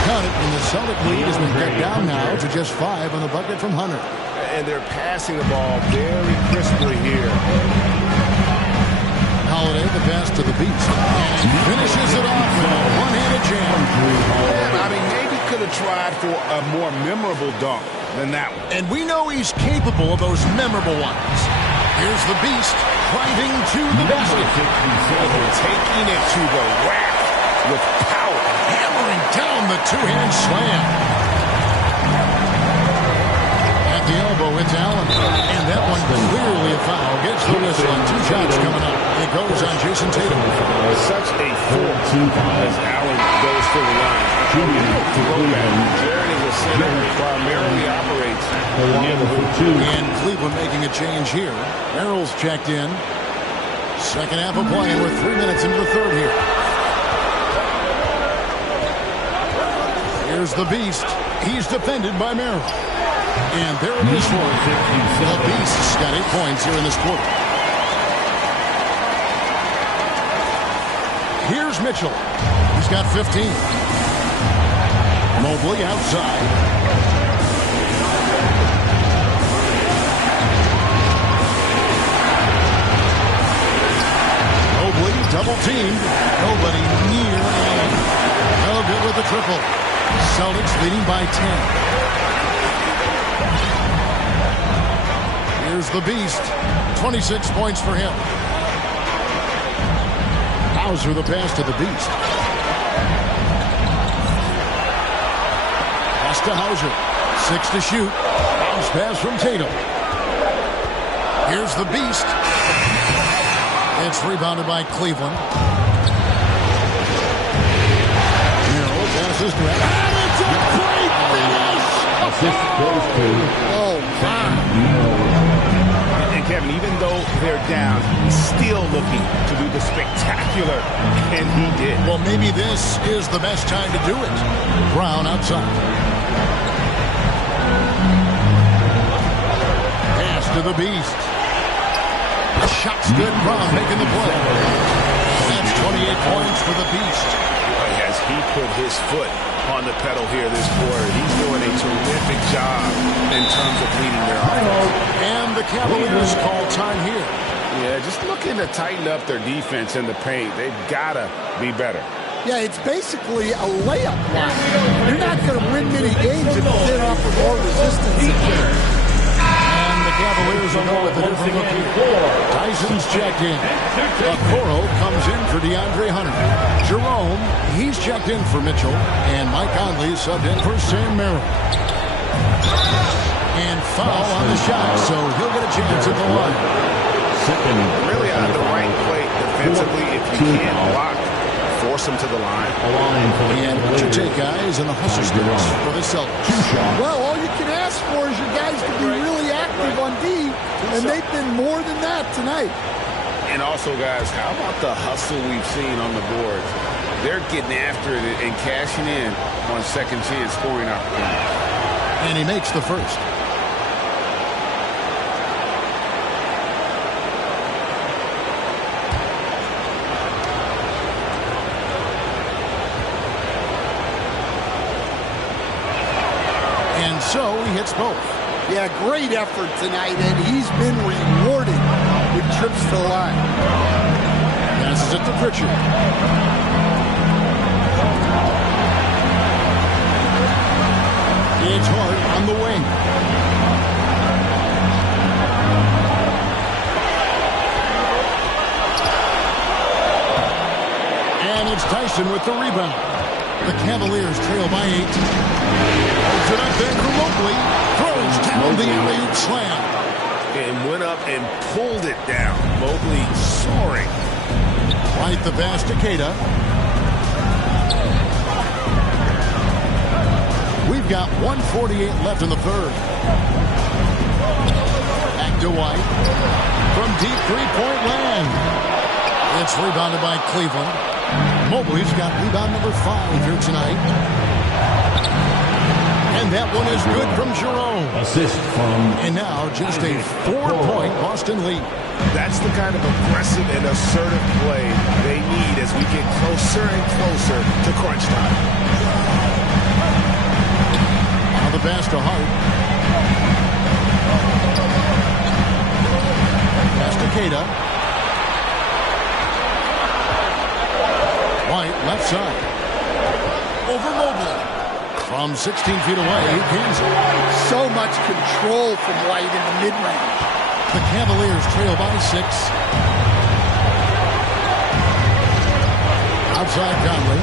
Got it, and the Celtic lead has been cut down now to just 5 on the bucket from Hunter. And they're passing the ball very crisply here. Holiday, the pass to the Beast. And finishes it off with a one-handed jam. I mean, maybe could have tried for a more memorable dunk than that one. And we know he's capable of those memorable ones. Here's the Beast driving to the basket. Taking it to the rack with power. Hammering down the two-hand slam. At the elbow, it's Allen. And that one clearly a foul. Gets the whistle and 2 shots coming up. It goes on Jason Tatum. Such a force as Allen goes to the line. Jared is a center who primarily operates near the hoop. And Cleveland making a change here. Merrill's checked in. Second half of play, and we're 3 minutes into the third here. Here's the Beast. He's defended by Merrill. And there it is for him. The Beast's got 8 points here in this quarter. Here's Mitchell. He's got 15. Mobley outside. Mobley double-teamed. Nobody near Allen. No good with the triple. Celtics leading by 10. Here's the Beast. 26 points for him. Hauser the pass to the Beast. Pass to Hauser. 6 to shoot. Bounce pass from Tatum. Here's the Beast. It's rebounded by Cleveland. Merrill passes to it. And it's a great finish! Oh, my. And Kevin, even though they're down, he's still looking to do the spectacular, and he did. Well, maybe this is the best time to do it. Brown outside. Pass to the Beast. The shot's good. Brown making the play. That's 28 points for the Beast. As he put his foot on the pedal here this quarter, he's doing a terrific job in terms of leading their offense. And the Cavaliers call time here. Yeah, just looking to tighten up their defense in the paint. They've got to be better. Yeah, it's basically a layup line. You're not going to win many games if you get off of more resistance. And the Cavaliers will go with it from up here. Tyson's checked in. Okoro comes in for DeAndre Hunter. Jerome, he's checked in for Mitchell. And Mike Conley subbed in for Sam Merrill. And foul on the shot, so he'll get a chance at the line. Really on the right plate defensively. If you can't block, force him to the line. And what you take, guys, in the hustle sticks for the Celtics. Well, all you can ask for is your guys to be really active on D, and they've been more than that tonight. And also, guys, how about the hustle we've seen on the boards? They're getting after it and cashing in on second chance scoring opportunities. And he makes the first. And so he hits both. Yeah, great effort tonight, and he's been rewarded with trips to the line. Passes it to Pritchard. It's Hart on the wing. And it's Tyson with the rebound. The Cavaliers trail by 8. Holds it up there for Mobley. Throws down the alley-oop slam. and went up and pulled it down. Mobley soaring. Right the pass to Keita. We've got 1:48 left in the third. Back to White. From deep three-point land. It's rebounded by Cleveland. Mobley's got rebound number 5 here tonight. And that one is good from Jerome. Assist from... And now just a 4-point Boston lead. That's the kind of aggressive and assertive play they need as we get closer and closer to crunch time. Now the pass to Hart. Pass to Keita. White left side. Over Mobley. From 16 feet away, he pins it. So much control from White in the mid-range. The Cavaliers trail by 6. Outside Conley.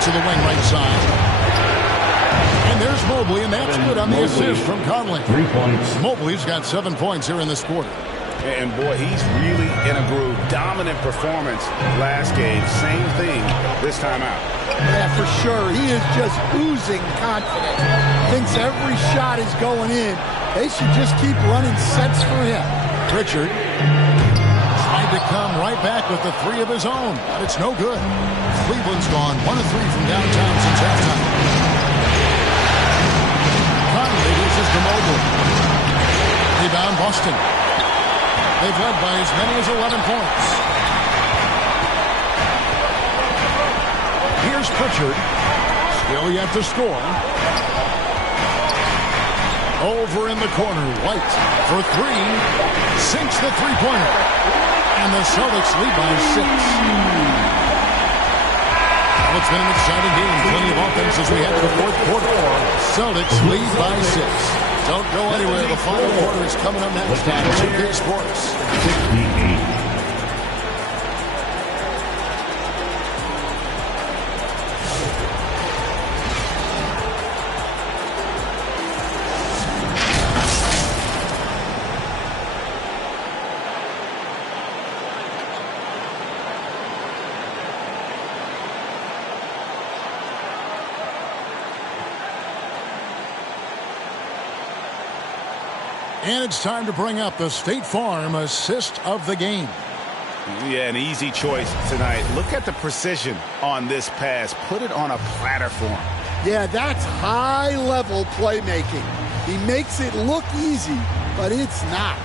To the wing right side. And there's Mobley, and that's good on the assist from Conley. 3 points. Mobley's got 7 points here in this quarter. And boy, he's really in a groove. Dominant performance last game. Same thing this time out. Yeah, for sure. He is just oozing confidence. Thinks every shot is going in. They should just keep running sets for him. Pritchard tried to come right back with the 3 of his own, but it's no good. Cleveland's gone 1 of 3 from downtown since halftime. Conley loses to Mobley. Rebound Boston. They've led by as many as 11 points. Here's Pritchard. Still yet to score. Over in the corner. White for 3. Sinks the three-pointer. And the Celtics lead by 6. Well, it's been an exciting game. Plenty of offense as we head to the fourth quarter. Celtics lead by 6. Don't go anywhere. The final quarter is coming up next on 2K Sports. 68. And it's time to bring up the State Farm assist of the game. Yeah, an easy choice tonight. Look at the precision on this pass. Put it on a platter for him. Yeah, that's high-level playmaking. He makes it look easy, but it's not.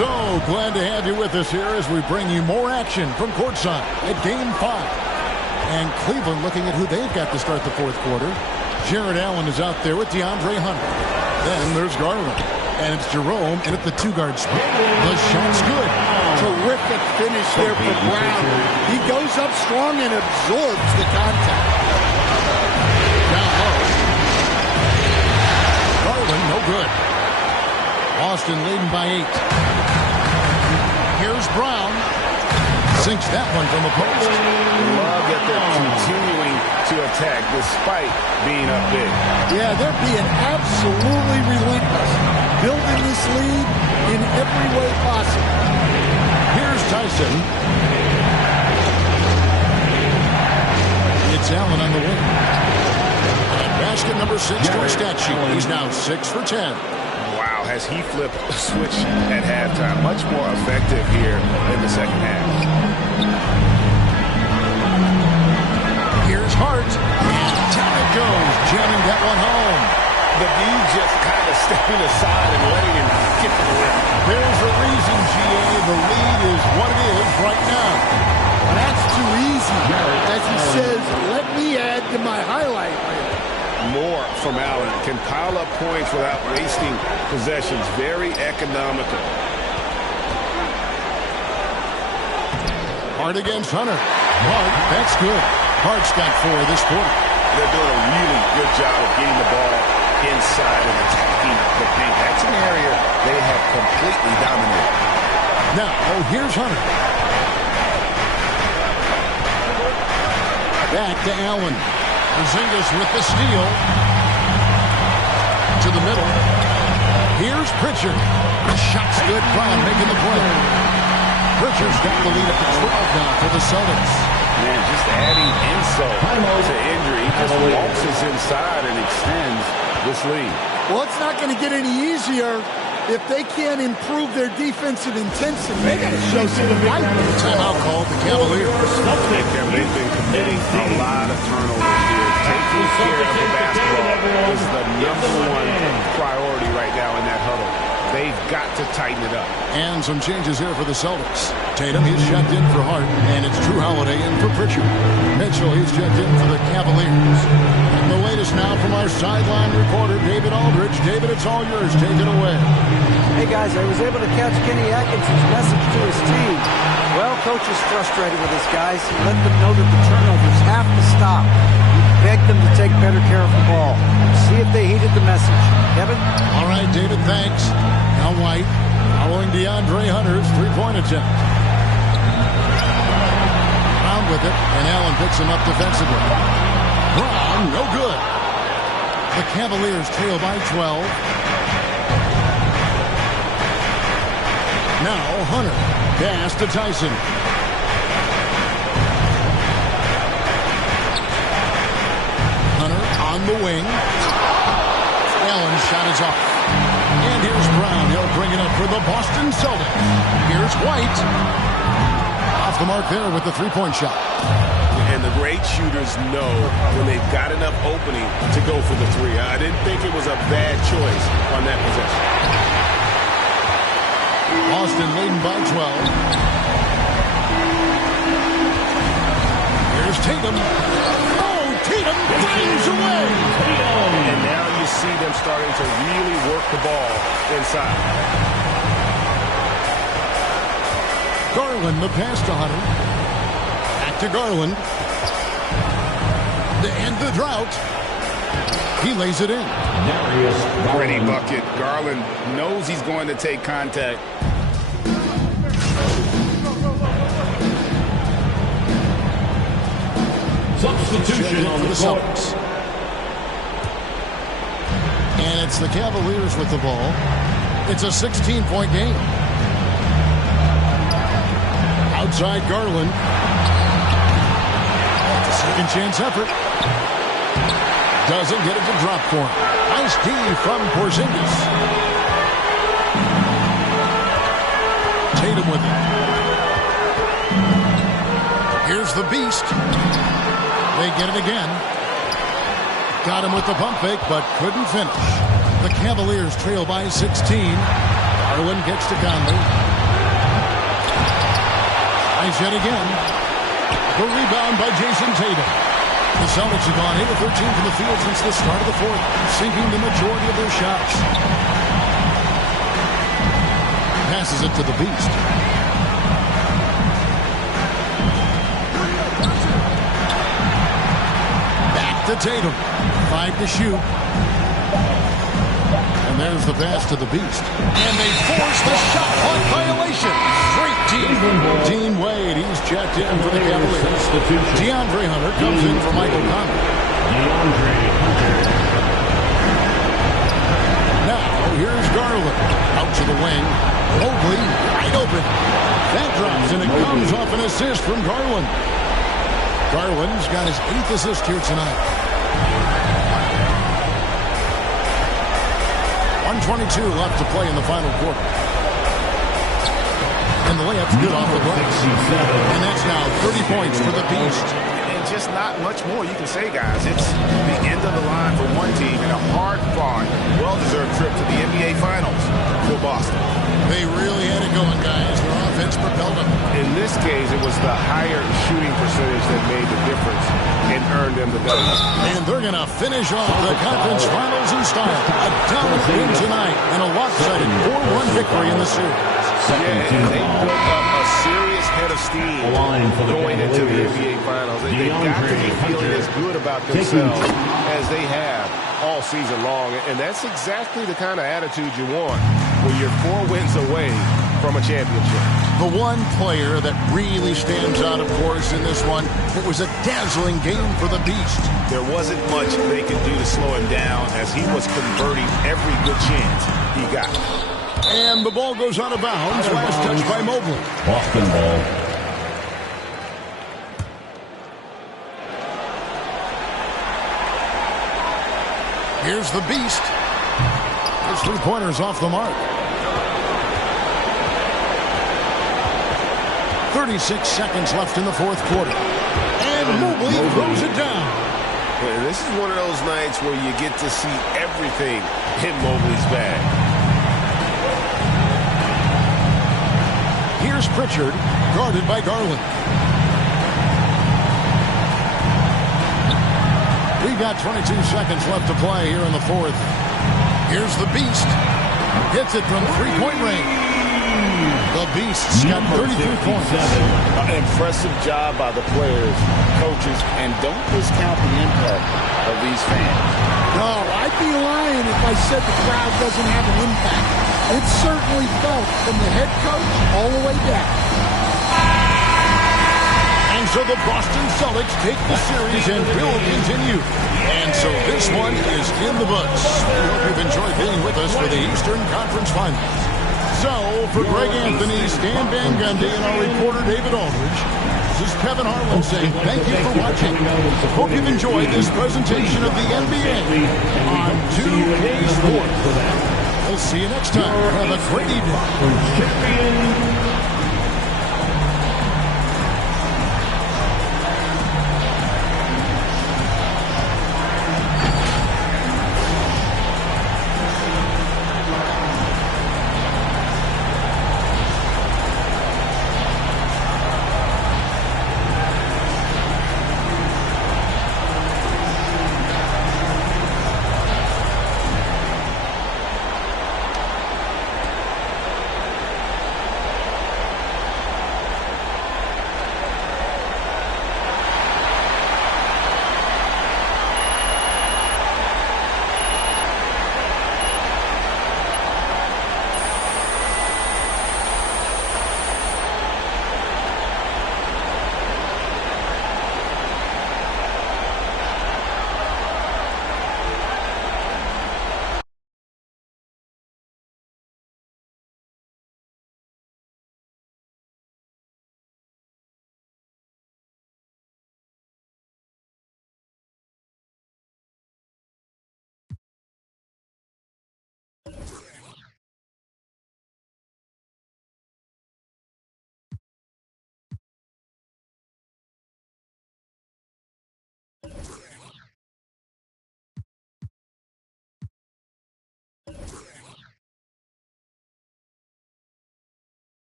So glad to have you with us here as we bring you more action from courtside at Game 5. And Cleveland looking at who they've got to start the fourth quarter. Jared Allen is out there with DeAndre Hunter. Then there's Garland. And it's Jerome in at the 2-guard spot. The shot's good. Terrific finish there for Brown. He goes up strong and absorbs the contact. Down low. Garland, no good. Boston leading by 8. Here's Brown. Sinks that one from the post. Love that they're continuing to attack despite being up big. Yeah, they're being absolutely relentless. Building this lead in every way possible. Here's Tyson. It's Allen on the wing. And basket number 6 to his stat sheet. He's now 6 for 10. Wow, has he flipped a switch at halftime? Much more effective here in the second half. Here's Hart. And down it goes, jamming that one home. The view just kind of stepping aside and letting him get to the rim. There's a reason, GA. The lead is what it is right now. That's too easy. As he says, let me add to my highlight reel. More from Allen. Can pile up points without wasting possessions. Very economical. Hart against Hunter. Hart, that's good. Hart's got 4 this quarter. They're doing a really good job of getting the ball inside and attacking the paint. That's an area they have completely dominated. Now, here's Hunter. Back to Allen. Porzingis with the steal. To the middle. Here's Pritchard. The shot's good. Brown making the play. Pritchard's got the lead up to 12 now for the Celtics. Man, just adding insult to injury. He just waltzes inside and extends this lead. Well, it's not going to get any easier if they can't improve their defensive intensity. They got to show some fight. Timeout called the Cavaliers. They've been committing a lot of turnovers here. Taking care of the basketball is the #1 priority right now in that huddle. They've got to tighten it up. And some changes here for the Celtics. Tatum, he's checked in for Hart, and it's Drew Holiday in for Pritchard. Mitchell, he's checked in for the Cavaliers. And the latest now from our sideline reporter, David Aldridge. David, it's all yours. Take it away. Hey, guys, I was able to catch Kenny Atkinson's message to his team. Well, coach is frustrated with his guys. He let them know that the turnovers have to stop. He begged them to take better care of the ball. See if they heeded the message. Kevin? All right, David, thanks. Now White following DeAndre Hunter's three-point attempt. Brown with it, and Allen picks him up defensively. Brown, no good. The Cavaliers trail by 12. Now Hunter. Pass to Tyson. Hunter on the wing. Allen's shot is off. And here's Brown. He'll bring it up for the Boston Celtics. Here's White. Off the mark there with the three-point shot. And the great shooters know when they've got enough opening to go for the three. I didn't think it was a bad choice on that possession. Boston leading by 12. Here's Tatum. Oh, Tatum flames away. And now you see them starting to really work the ball inside. Garland, the pass to Hunter. Back to Garland. To end the drought. He lays it in. Pretty bucket. Garland knows he's going to take contact. Substitution on the Celtics. And it's the Cavaliers with the ball. It's a 16-point game. Outside Garland. It's a second chance effort. Doesn't get it to drop for him. Nice D from Porzingis. Tatum with it. Here's the beast. They get it again. Got him with the pump fake, but couldn't finish. The Cavaliers trail by 16. Garland gets to Conley. Nice yet again. The rebound by Jason Tatum. The Celtics have gone 8 of 13 from the field since the start of the fourth, sinking the majority of their shots. Passes it to the beast. To Tatum. 5 to shoot. And there's the pass to the beast. And they force the shot clock violation. Straight team. Dean Wade, he's checked in for the Cavaliers. DeAndre Hunter comes in for Michael Conley. Now, here's Garland. Out to the wing. Mobley, wide open. That drops, and it comes off an assist from Garland. Garland's got his 8th assist here tonight. 1:22 left to play in the final quarter. And the layup's good off the glass. And that's now 30 points for the Beast. And just not much more you can say, guys. It's the end of the line for one team and a hard-fought, well-deserved trip to the NBA Finals for Boston. They really had it going, guys. Their offense propelled them. In this case, it was the higher shooting percentage that made the difference and earned them the W. And they're going to finish off the conference finals in style. A dominant win tonight and a lopsided 4-1 victory in the series. Yeah, and they built up a serious head of steam going into the NBA Finals. They've got to be feeling as good about themselves as they have all season long, and that's exactly the kind of attitude you want when you're 4 wins away from a championship. The one player that really stands out, of course, in this one, it was a dazzling game for the Beast. There wasn't much they could do to slow him down as he was converting every good chance he got. And the ball goes out of bounds. Last touch by Mobley. Boston ball. Here's the Beast. His 3-pointers off the mark. 36 seconds left in the fourth quarter. And Mobley throws it down. And this is one of those nights where you get to see everything in Mobley's bag. Here's Pritchard, guarded by Garland. We've got 22 seconds left to play here in the fourth. Here's the Beast. Hits it from 3-point range. The Beast's got 33 points. An impressive job by the players, coaches, and don't discount the impact of these fans. No, I'd be lying if I said the crowd doesn't have an impact. It's certainly felt from the head coach all the way down. And so the Boston Celtics take the series and will continue. And so this one is in the books. We hope you've enjoyed being with us for the Eastern Conference Finals. So, for Greg Anthony, Stan Van Gundy, and our reporter David Aldridge, this is Kevin Harlan saying thank you for watching. Hope you've enjoyed this presentation of the NBA on 2K Sports. We'll see you next time. Have a great evening.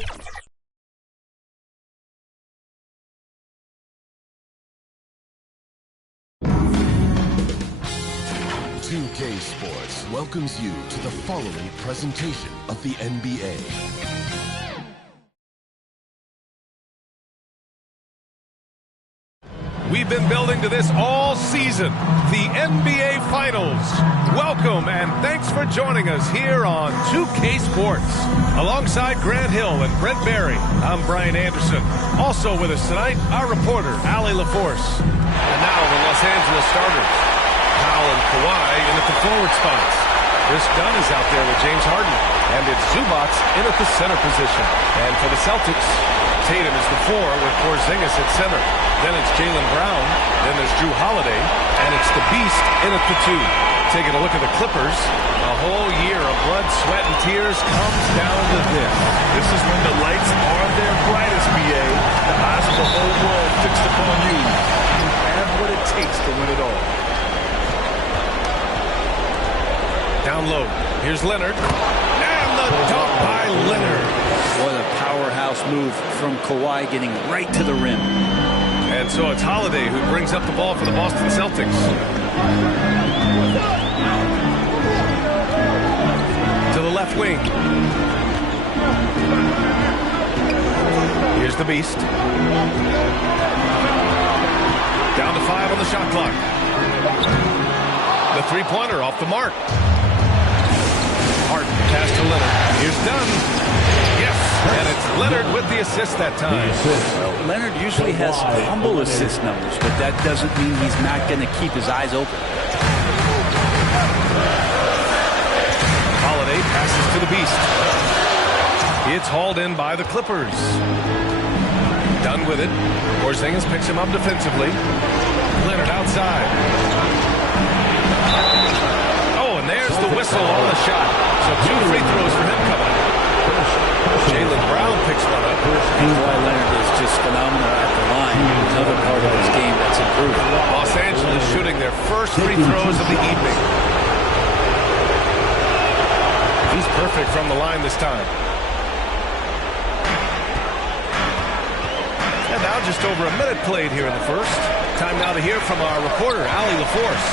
2K Sports welcomes you to the following presentation of the NBA. We've been building to this all season, the NBA Finals. Welcome and thanks for joining us here on 2K Sports. Alongside Grant Hill and Brent Barry, I'm Brian Anderson. Also with us tonight, our reporter, Allie LaForce. And now the Los Angeles starters. Powell and Kawhi in at the forward spots. Chris Dunn is out there with James Harden. And it's Zubac in at the center position. And for the Celtics, Tatum is the 4 with Porzingis at center. Then it's Jaylen Brown. Then there's Drew Holiday. And it's the Beast in at the 2. Taking a look at the Clippers, a whole year of blood, sweat, and tears comes down to this. This is when the lights are their brightest, BA. The eyes of the whole world fixed upon you. You have what it takes to win it all. Down low. Here's Leonard. And the dunk by Leonard. What a powerhouse move from Kawhi, getting right to the rim. And so it's Holiday who brings up the ball for the Boston Celtics. To the left wing. Here's the Beast. Down to 5 on the shot clock. The three-pointer off the mark. Harden pass to Leonard. Here's Dunn. Yes, and it's Leonard with the assist that time. Well, Leonard usually has humble assist numbers, but that doesn't mean he's not going to keep his eyes open. Holiday passes to the Beast. It's hauled in by the Clippers. Dunn with it. Porzingis picks him up defensively. Leonard outside. Oh, and there's the whistle on the shot. So 2 free throws for him coming. Jaylen Brown picks one up. Kawhi Leonard is just phenomenal at the line. Another part of his game that's improved. Los Angeles shooting their first free throws of the evening. He's perfect from the line this time. And now just over a minute played here in the first. Time now to hear from our reporter, Allie LaForce.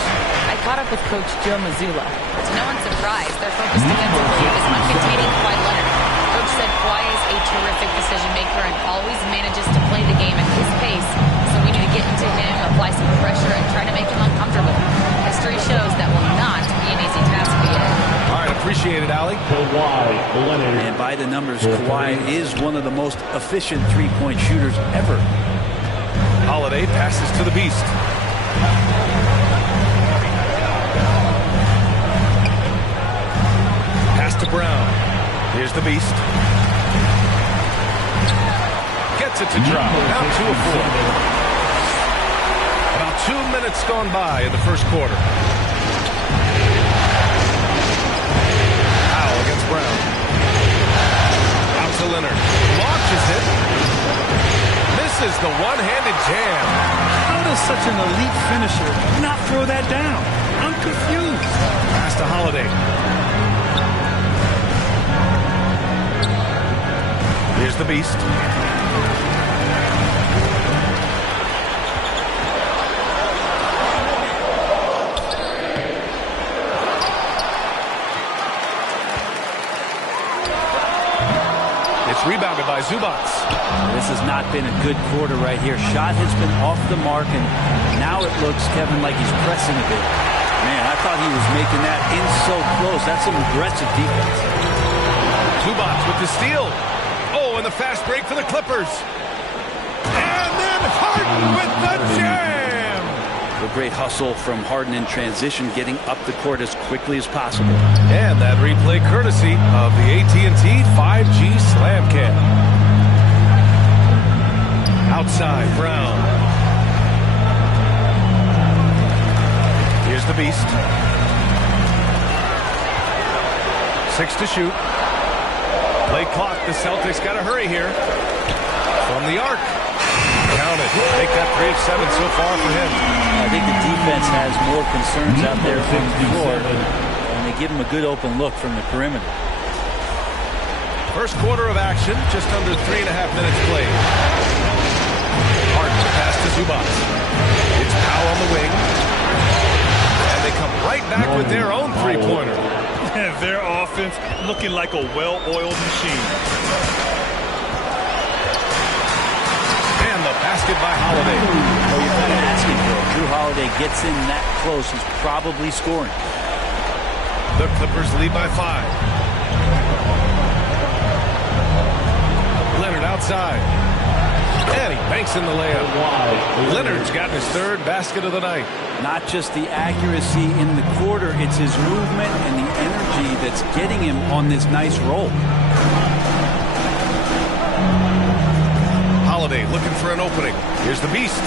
I caught up with Coach Joe Mazzulla. To no one's surprise, their focus defensively is on containing Kawhi Leonard. Coach said Kawhi is a terrific decision maker and always manages to play the game at his pace. So we need to get into him, apply some pressure, and try to make him uncomfortable. History shows that will not be an easy task for you. All right, appreciate it, Allie. And by the numbers, Kawhi is one of the most efficient three-point shooters ever. Holiday passes to the Beast. Pass to Brown. Here's the Beast. Gets it to drop. Now 2 of 4. About 2 minutes gone by in the first quarter. Powell against Brown. Out to Leonard. Launches it. Misses the one-handed jam. How does such an elite finisher not throw that down? I'm confused. Pass to Holiday. Here's the Beast. It's rebounded by Zubac. This has not been a good quarter right here. Shot has been off the mark, and now it looks, Kevin, like he's pressing a bit. Man, I thought he was making that in so close. That's some aggressive defense. Zubac with the steal. Oh, and the fast break for the Clippers. And then Harden with the jam. A great hustle from Harden in transition, getting up the court as quickly as possible. And that replay courtesy of the AT&T 5G Slam Cam. Outside, Brown. Here's the Beast. 6 to shoot. Play clock. The Celtics got to hurry here. From the arc. Count it. Make that 3 of 7 so far for him. I think the defense has more concerns out there from the floor, and they give him a good open look from the perimeter. First quarter of action, just under 3.5 minutes played. Harden pass to Zubac. It's Powell on the wing. And they come right back with their own three-pointer. Their offense looking like a well-oiled machine. And the basket by Holiday. Well, you're kind of asking for it. Drew Holiday gets in that close. He's probably scoring. The Clippers lead by 5. Leonard outside. And he banks in the layup. Leonard's gotten his third basket of the night. Not just the accuracy in the quarter, it's his movement and the energy that's getting him on this nice roll. Holiday looking for an opening. Here's the Beast.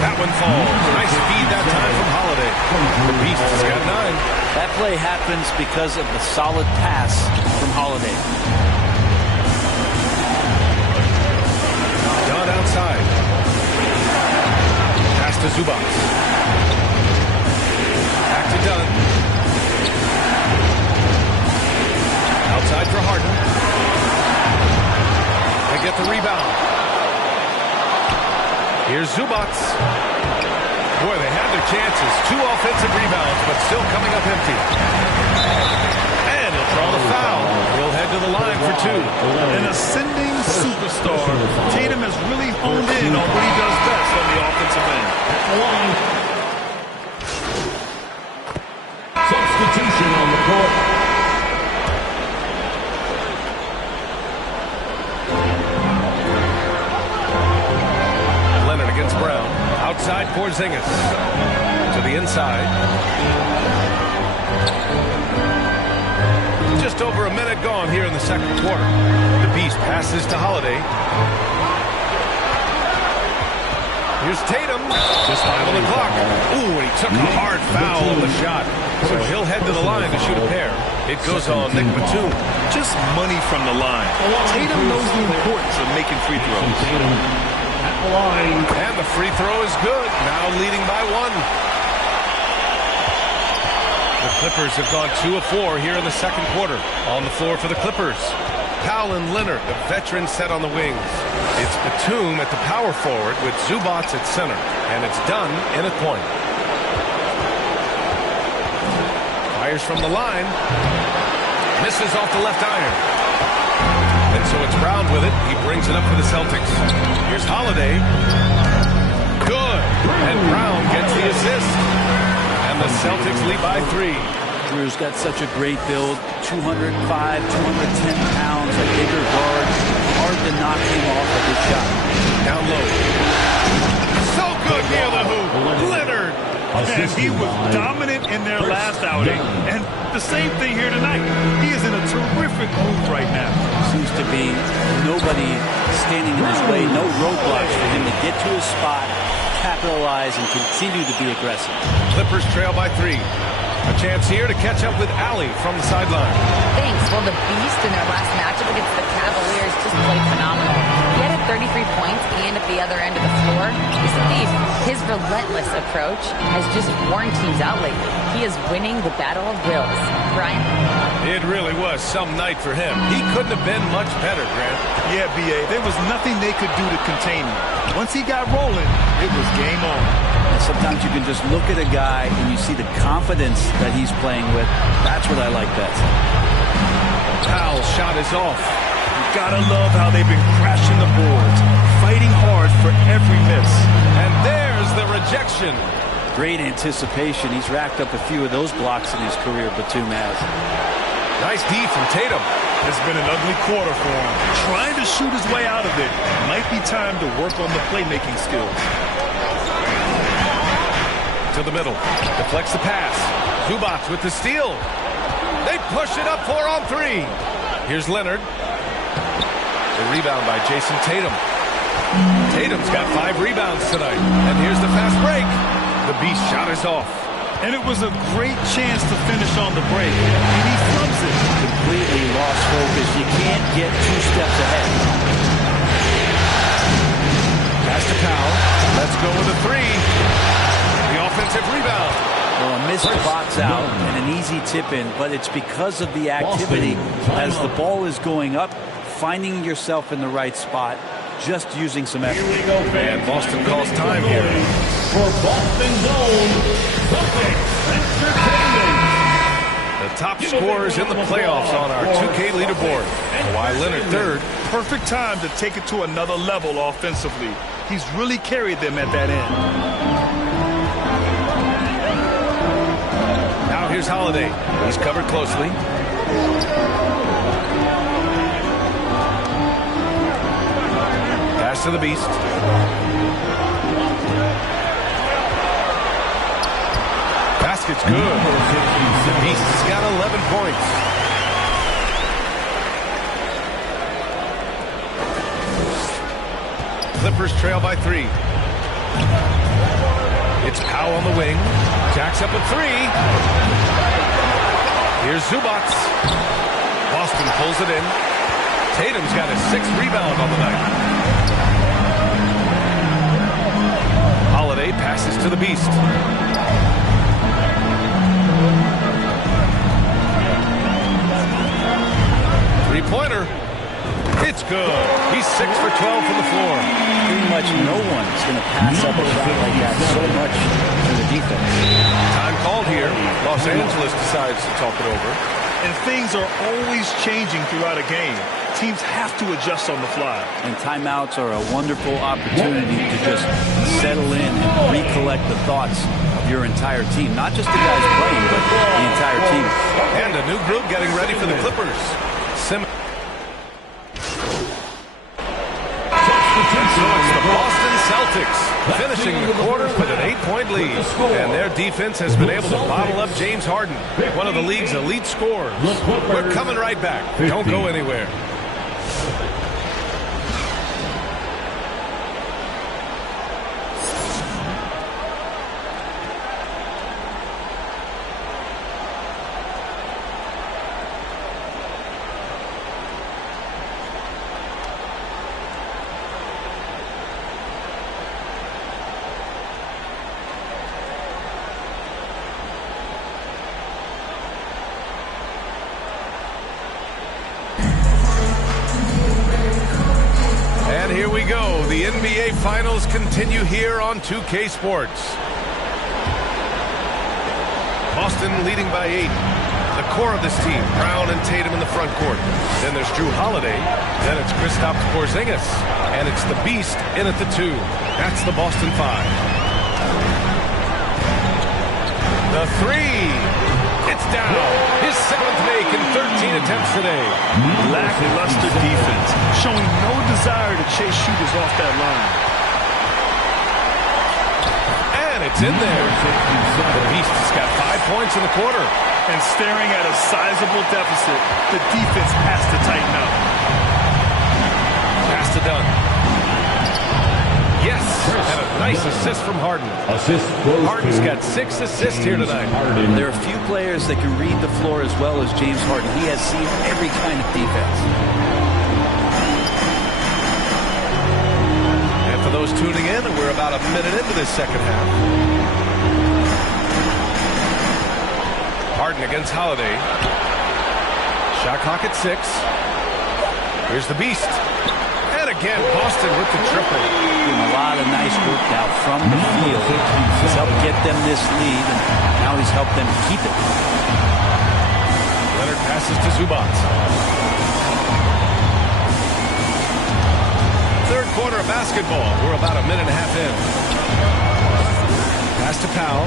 That one falls. Nice feed that time from Holiday. The Beast has got 9. That play happens because of the solid pass from Holiday. Dunn outside. Pass to Zubac. Back to Dunn. Outside for Harden. They get the rebound. Here's Zubac. Boy, they had their chances. 2 offensive rebounds, but still coming up empty. And he'll draw the foul. He'll head to the line for 2. An ascending superstar. Tatum has really honed in on what he does best on the offensive end. Substitution on the court. Leonard against Brown. Outside Porzingis. To the inside. Just over a minute gone here in the second quarter. The Beast passes to Holiday. Here's Tatum. Just 5 on the clock. Ooh, and he took a hard foul on the shot. So he'll head to the line to shoot a pair. It goes on Nick Batum. Just money from the line. Tatum knows the importance of making free throws. And the free throw is good. Now leading by 1. The Clippers have gone 2 of 4 here in the second quarter. On the floor for the Clippers. Powell and Leonard, the veteran, set on the wings. It's Batum at the power forward with Zubac at center. And it's done in a point. Fires from the line. Misses off the left iron. And so it's Brown with it. He brings it up for the Celtics. Here's Holiday. Good. And Brown gets the assist. And the Celtics lead by 3. Drew's got such a great build. 205, 210 pounds, a bigger guard. Hard to knock him off of his shot. Down low. So good near the hoop. Leonard. And he was dominant in their last outing. And the same thing here tonight. He is in a terrific move right now. Seems to be nobody standing in his way. No roadblocks for him to get to his spot, capitalize, and continue to be aggressive. Clippers trail by 3. A chance here to catch up with Allie from the sideline. Thanks. Well, the Beast in their last matchup against the Cavaliers just played phenomenal. He had 33 points and at the other end of the floor. His relentless approach has just worn teams out lately. He is winning the battle of wills. Brian? It really was some night for him. He couldn't have been much better, Grant. Yeah, B.A. There was nothing they could do to contain him. Once he got rolling, it was game on. And sometimes you can just look at a guy and you see the confidence that he's playing with. That's what I like best. Powell's shot is off. You gotta love how they've been crashing the boards, fighting hard for every miss. And there's the rejection. Great anticipation. He's racked up a few of those blocks in his career, Batum has. Nice D from Tatum. It's been an ugly quarter for him. Trying to shoot his way out of it. Might be time to work on the playmaking skills. To the middle. Deflects the pass. Zubac with the steal. They push it up 4 on 3. Here's Leonard. The rebound by Jason Tatum. Tatum's got 5 rebounds tonight. And here's the fast break. The Beast shot is off. And it was a great chance to finish on the break. And he flubs it. Completely lost focus. You can't get 2 steps ahead. Pass to Powell. Let's go with a 3. The offensive rebound. Well, a missed box out and an easy tip in, but it's because of the activity as the ball is going up, finding yourself in the right spot, just using some effort. Here we go, fans. And Boston calls time here. For Boston Zone, Celtics Entertainment. The top scorers in the playoffs on our 2K leaderboard. Kawhi Leonard third. Perfect time to take it to another level offensively. He's really carried them at that end. Now here's Holiday. He's covered closely. Pass to the Beast. Basket's good. The Beast's got 11 points. Clippers trail by 3. It's Powell on the wing. Jacks up a 3. Here's Zubac. Boston pulls it in. Tatum's got his 6th rebound on the night. Holiday passes to the Beast. Three-pointer. It's good. He's 6 for 12 from the floor. Pretty much no one's going to pass up a shot like that so much to the defense. Time called here. Los Angeles decides to talk it over. And things are always changing throughout a game. Teams have to adjust on the fly. And timeouts are a wonderful opportunity to just settle in and recollect the thoughts of your entire team. Not just the guys playing, but the entire team. And a new group getting ready for the Clippers. So it's the Boston Celtics finishing the quarter with an 8-point lead. And their defense has been able to bottle up James Harden, one of the league's elite scorers. We're coming right back. Don't go anywhere. Here we go. The NBA Finals continue here on 2K Sports. Boston leading by 8. The core of this team, Brown and Tatum in the front court. Then there's Drew Holiday. Then it's Kristaps Porzingis. And it's the Beast in at the 2. That's the Boston 5. The 3. It's down. His 7th make in 13 attempts today. Lackluster defense, showing no desire to chase shooters off that line. And it's in there. The Beast's got 5 points in the quarter. And staring at a sizable deficit, the defense has to tighten up. Pass to Dunn. Yes, and a nice assist from Harden. Harden's got 6 assists here tonight. There are a few players that can read the floor as well as James Harden. He has seen every kind of defense. And for those tuning in, we're about a minute into this second half. Harden against Holiday. Shot clock at 6. Here's the Beast. And again, Boston with the triple. Doing a lot of nice work now from the field. He's helped get them this lead, and now he's helped them keep it. Leonard passes to Zubac. Third quarter of basketball. We're about a minute and a half in. Pass to Powell.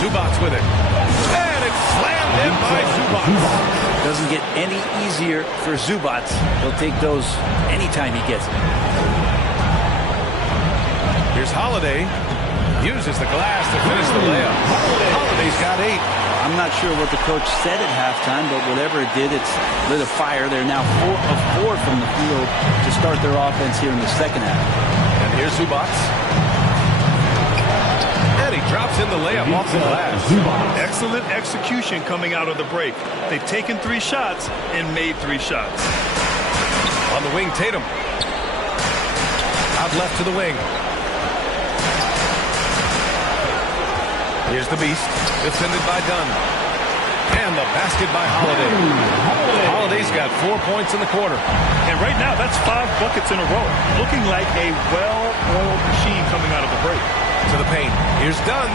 Zubac with it. And it's slammed in by Zubac. Doesn't get any easier for Zubac. He'll take those anytime he gets it. Here's Holiday. Uses the glass to finish the layup. Holiday's got 8. I'm not sure what the coach said at halftime, but whatever it did, it's lit a fire. They're now 4 of 4 from the field to start their offense here in the second half. And here's Zubac. And he drops in the layup off the glass. Excellent execution coming out of the break. They've taken 3 shots and made 3 shots. On the wing, Tatum. Out left to the wing. Here's Here's the Beast, defended by Dunn. And the basket by Holiday. Holiday's got 4 points in the quarter. And right now, that's 5 buckets in a row. Looking like a well-oiled machine coming out of the break. To the paint. Here's Dunn.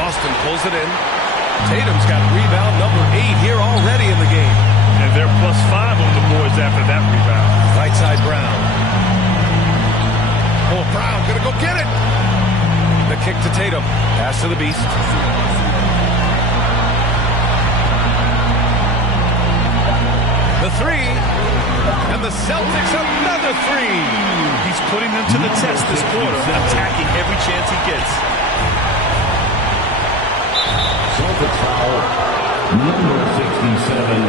Boston pulls it in. Tatum's got rebound number 8 here already in the game. And they're +5 on the boards after that rebound. Right side Brown. Oh, Brown gonna go get it. The kick to Tatum. Pass to the Beast. The three. And the Celtics another 3. He's putting them to the test this quarter, attacking every chance he gets. Celtics foul, number 67.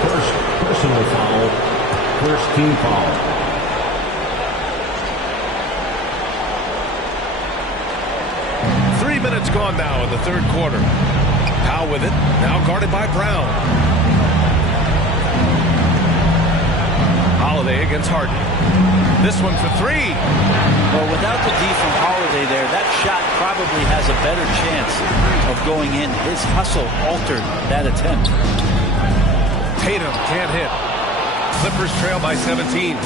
First personal foul, first team foul. Minutes gone now in the third quarter. Powell with it, now guarded by Brown. Holiday against Harden. This one for 3. Well, without the D from Holiday there, that shot probably has a better chance of going in. His hustle altered that attempt. Tatum can't hit. Clippers trail by 17.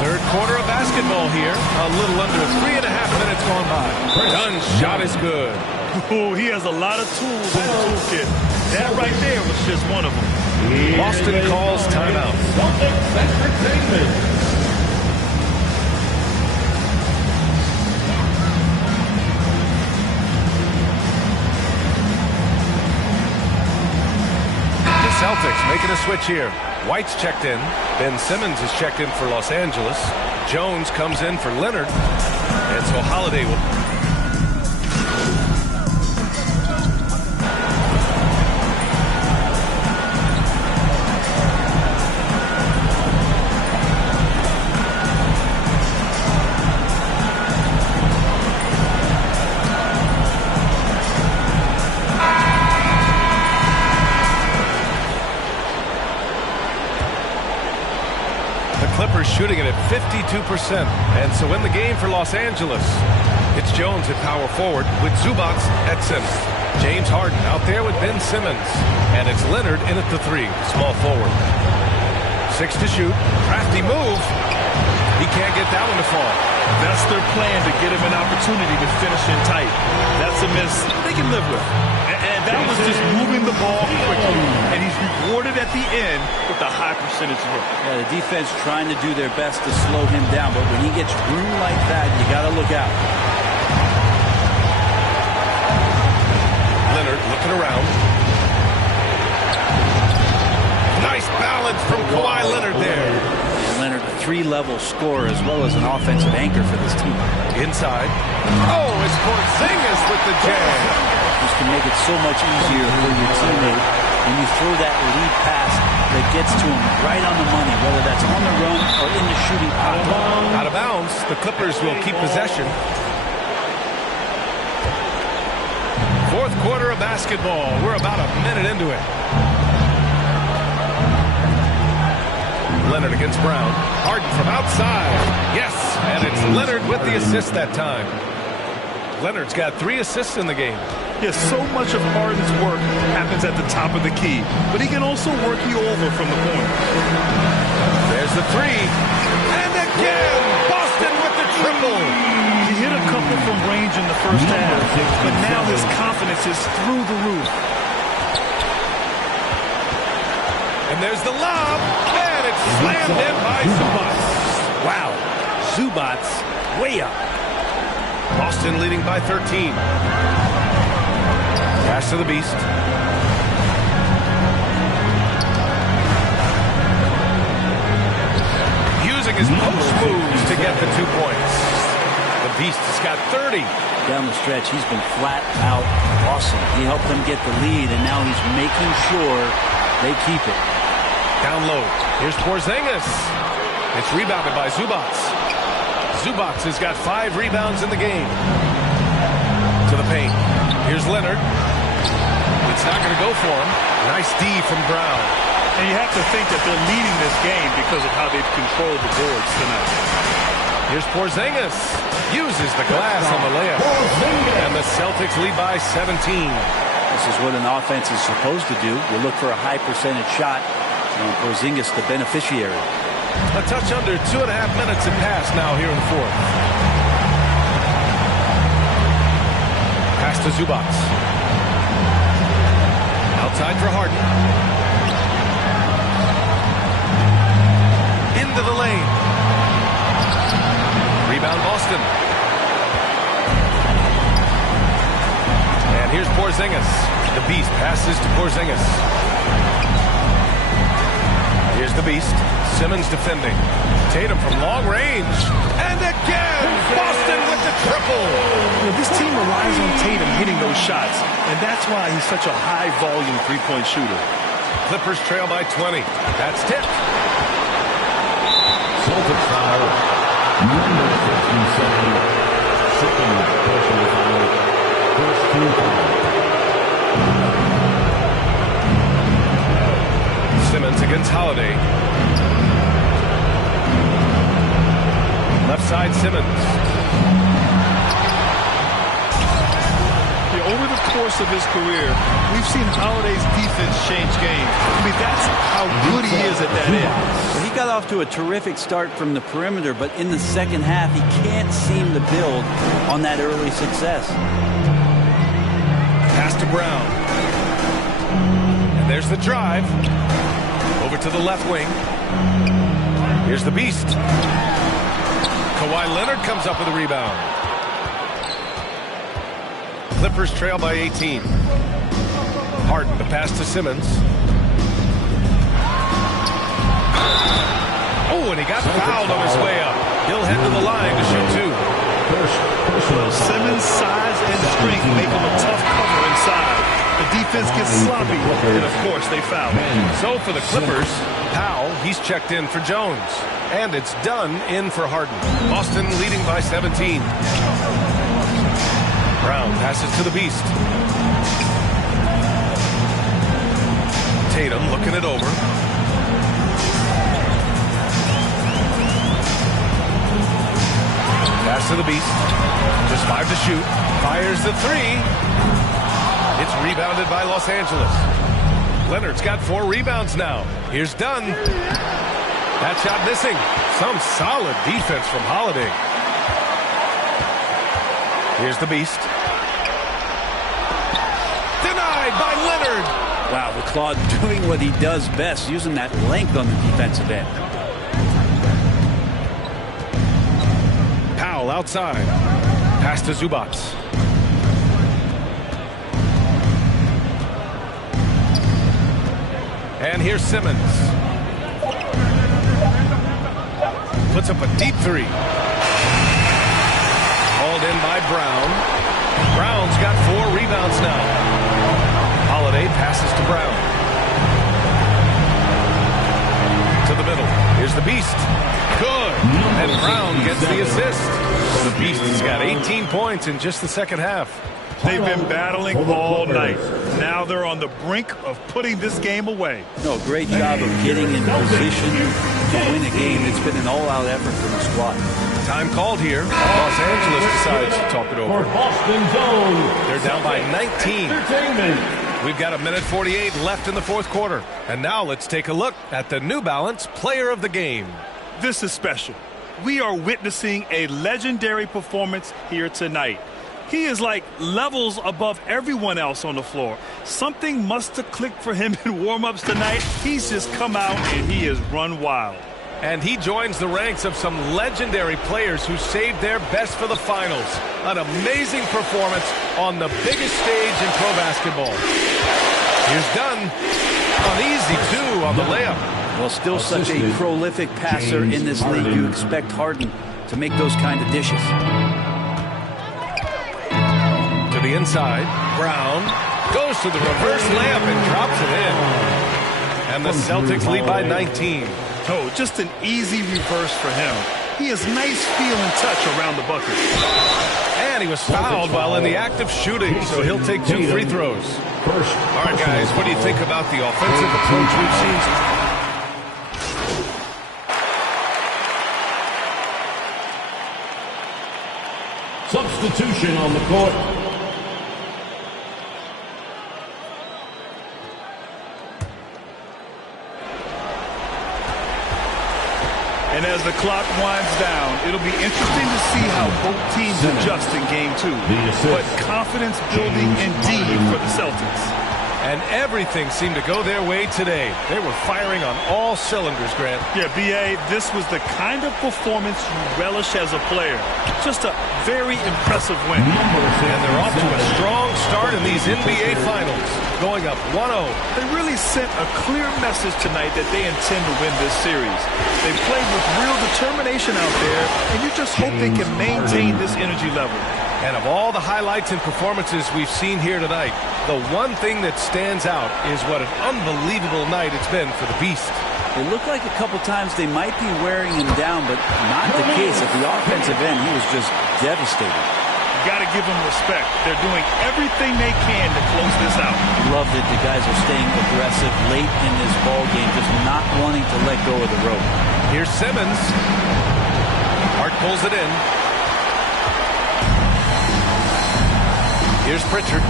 Third quarter of basketball here. A little under 3.5 minutes gone by. Dunn's shot is good. Oh, he has a lot of tools in the toolkit. That right there was just one of them. Boston calls timeout. The Celtics making a switch here. White's checked in. Ben Simmons is checked in for Los Angeles. Jones comes in for Leonard. And so Holiday will... shooting it at 52%. And so in the game for Los Angeles, it's Jones at power forward with Zubac at center. James Harden out there with Ben Simmons. And it's Leonard in at the 3, small forward. 6 to shoot. Crafty move. He can't get that one to fall. That's their plan, to get him an opportunity to finish in tight. That's a miss they can live with. And that was just moving the ball quickly. And he's rewarded at the end with a high percentage look. Yeah, the defense trying to do their best to slow him down, but when he gets room like that, you got to look out. Leonard looking around. Nice balance from Kawhi Leonard there. Leonard, a 3-level scorer as well as an offensive anchor for this team. Inside. Oh, it's Porzingis with the jam. This can make it so much easier for your teammate when you throw that lead pass that gets to him right on the money, whether that's on the run or in the shooting pocket. Out of bounds. The Clippers will keep possession. Fourth quarter of basketball. We're about a minute into it. Leonard against Brown. Harden from outside. Yes, and it's Leonard with the assist that time. Leonard's got 3 assists in the game. Yes, so much of Harden's work happens at the top of the key, but he can also work you over from the corner. There's the 3. And again, Boston with the triple. He hit a couple from range in the first half, but now his confidence is through the roof. And there's the lob. And it's slammed in by Zubac. Wow. Zubac way up. Boston leading by 13. Pass to the Beast. Using his post moves to get the 2 points. The Beast has got 30. Down the stretch, he's been flat out awesome. He helped them get the lead, and now he's making sure they keep it. Down low. Here's Porzingis. It's rebounded by Zubac. Zubac has got 5 rebounds in the game. To the paint. Here's Leonard. It's not going to go for him. Nice D from Brown. And you have to think that they're leading this game because of how they've controlled the boards tonight. Here's Porzingis. Uses the glass on the layup. And the Celtics lead by 17. This is what an offense is supposed to do. You look for a high percentage shot. And Porzingis the beneficiary. A touch under 2.5 minutes have passed now here in the fourth. Pass to Zubac. Outside for Harden. Into the lane. Rebound Boston. And here's Porzingis. The Beast passes to Porzingis. Here's the Beast. Simmons defending. Tatum from long range. And again, Boston with the triple. This team relies on Tatum hitting those shots, and that's why he's such a high-volume three-point shooter. Clippers trail by 20. That's tipped. Celtics foul. Number 67. Second personal foul. First team foul. Simmons against Holiday. Left side Simmons. Over the course of his career, we've seen Holiday's defense change games. I mean, that's how good he is at that end. Well, he got off to a terrific start from the perimeter, but in the second half, he can't seem to build on that early success. Pass to Brown. And there's the drive. Over to the left wing. Here's the Beast. Kawhi Leonard comes up with a rebound. Clippers trail by 18. Harden, the pass to Simmons. Oh, and he got fouled on his way up. He'll head to the line to shoot two. Well, Simmons' size and strength make him a tough cover inside. The defense gets sloppy, and of course they foul. So for the Clippers, Powell, he's checked in for Jones. And it's done in for Harden. Boston leading by 17. Brown passes to the Beast. Tatum looking it over. Pass to the Beast. Just 5 to shoot. Fires the 3. It's rebounded by Los Angeles. Leonard's got 4 rebounds now. Here's Dunn. That shot missing. Some solid defense from Holiday. Here's the Beast. Denied by Leonard. Wow, the Claude doing what he does best, using that length on the defensive end. Powell outside. Pass to Zubac. And here's Simmons. Puts up a deep 3. Called in by Brown. Brown's got 4 rebounds now. Holiday passes to Brown. To the middle. Here's the Beast. Good. And Brown gets the assist. The Beast has got 18 points in just the second half. They've been battling all night. Now they're on the brink of putting this game away. No, great job of getting in position to win a game. It's been an all-out effort from the squad. Time called here. Los Angeles decides to talk it over. They're down by 19. We've got 1:48 left in the fourth quarter. And now let's take a look at the New Balance Player of the Game. This is special. We are witnessing a legendary performance here tonight. He is like levels above everyone else on the floor. Something must have clicked for him in warm-ups tonight. He's just come out and he has run wild. And he joins the ranks of some legendary players who saved their best for the finals. An amazing performance on the biggest stage in pro basketball. Here's Dunn. An easy 2 on the layup. Well, still such a prolific passer in this league. You expect Harden to make those kind of dishes. To the inside. Brown goes to the reverse layup and drops it in. And the Celtics lead by 19. Oh, just an easy reverse for him. He has nice feel and touch around the bucket. And he was fouled while in the act of shooting, so he'll take 2 free throws. All right, guys, what do you think about the offensive approach we've seen? Substitution on the court. And as the clock winds down, it'll be interesting to see how both teams adjust in game 2. But confidence building indeed for the Celtics. And everything seemed to go their way today. They were firing on all cylinders, Grant. Yeah, B.A., this was the kind of performance you relish as a player. Just a very impressive win. And they're off to a strong start in these NBA Finals, going up 1-0. They really sent a clear message tonight that they intend to win this series. They played with real determination out there, and you just hope they can maintain this energy level. And of all the highlights and performances we've seen here tonight, the one thing that stands out is what an unbelievable night it's been for the Beast. It looked like a couple times they might be wearing him down, but not the case. At the offensive end, he was just devastated. You got to give them respect. They're doing everything they can to close this out. Love that the guys are staying aggressive late in this ball game, just not wanting to let go of the rope. Here's Simmons. Hart pulls it in. Here's Pritchard.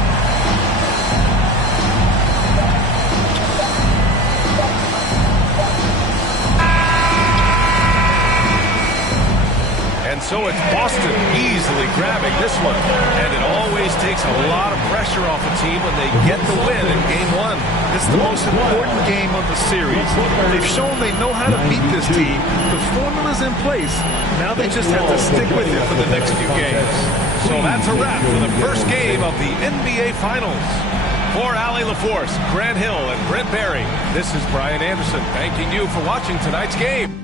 And so it's Boston easily grabbing this one. And it always takes a lot of pressure off a team when they get the win in game 1. It's the most important game of the series. They've shown they know how to beat this team. The formula's in place. Now they just have to stick with it for the next few games. So that's a wrap for the first game of the NBA Finals. For Allie LaForce, Grant Hill, and Brent Barry, this is Brian Anderson thanking you for watching tonight's game.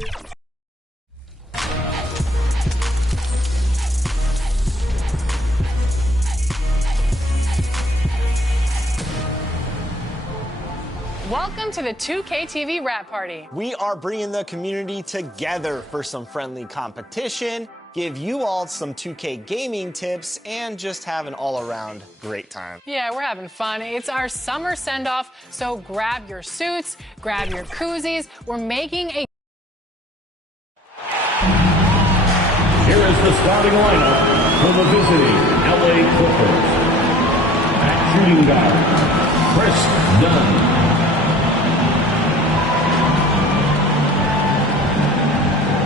Welcome to the 2K TV Rap Party. We are bringing the community together for some friendly competition, give you all some 2K gaming tips, and just have an all-around great time. Yeah, we're having fun. It's our summer send-off, so grab your suits, grab your koozies. We're making a... Here is the starting lineup for the visiting LA Clippers. At shooting guard, Chris Dunn.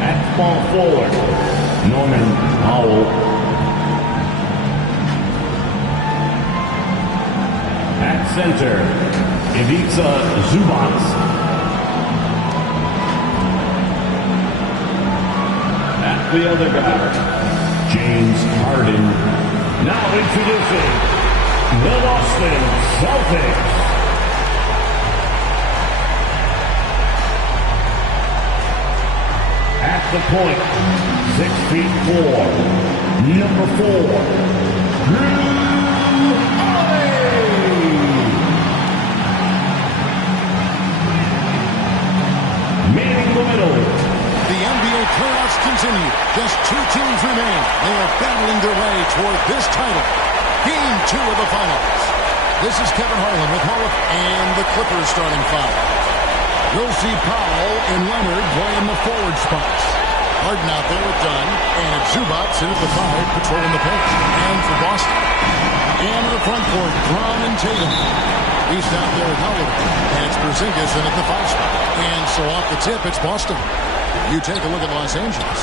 At small forward, Norman Powell. At center, Ivica Zubac. At the other guard, James Harden. Now introducing the Boston Celtics. At the point, 6'4", number 4, Drew Holiday. Manning the middle. The NBA playoffs continue. Just 2 teams remain. They are battling their way toward this title. Game 2 of the finals. This is Kevin Harlan with Hollip and the Clippers starting 5. We'll see Powell and Leonard playing the forward spots. Harden out there with Dunn, and Zubac in at the 5, patrolling the paint. And for Boston. And in the front court, Brown and Tatum. East out there with Howard. And it's Porzingis in at the 5 spot. And so off the tip, it's Boston. You take a look at Los Angeles.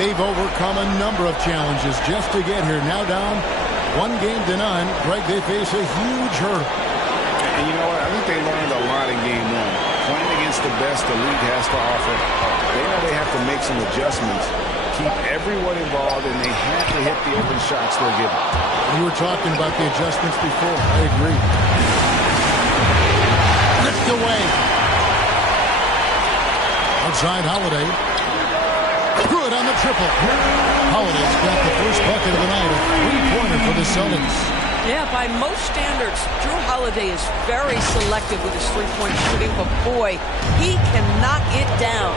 They've overcome a number of challenges just to get here. Now down 1-0. Greg, they face a huge hurdle. And you know what? I think they learned a lot in game 1. Playing against the best the league has to offer, they know they have to make some adjustments, keep everyone involved, and they have to hit the open shots they're given. You were talking about the adjustments before. I agree. Ripped away. Outside Holiday. Good on the triple. Holiday's got the first bucket of the night. A 3-pointer for the Celtics. Yeah, by most standards, Drew Holiday is very selective with his three-point shooting, but boy, he can knock it down.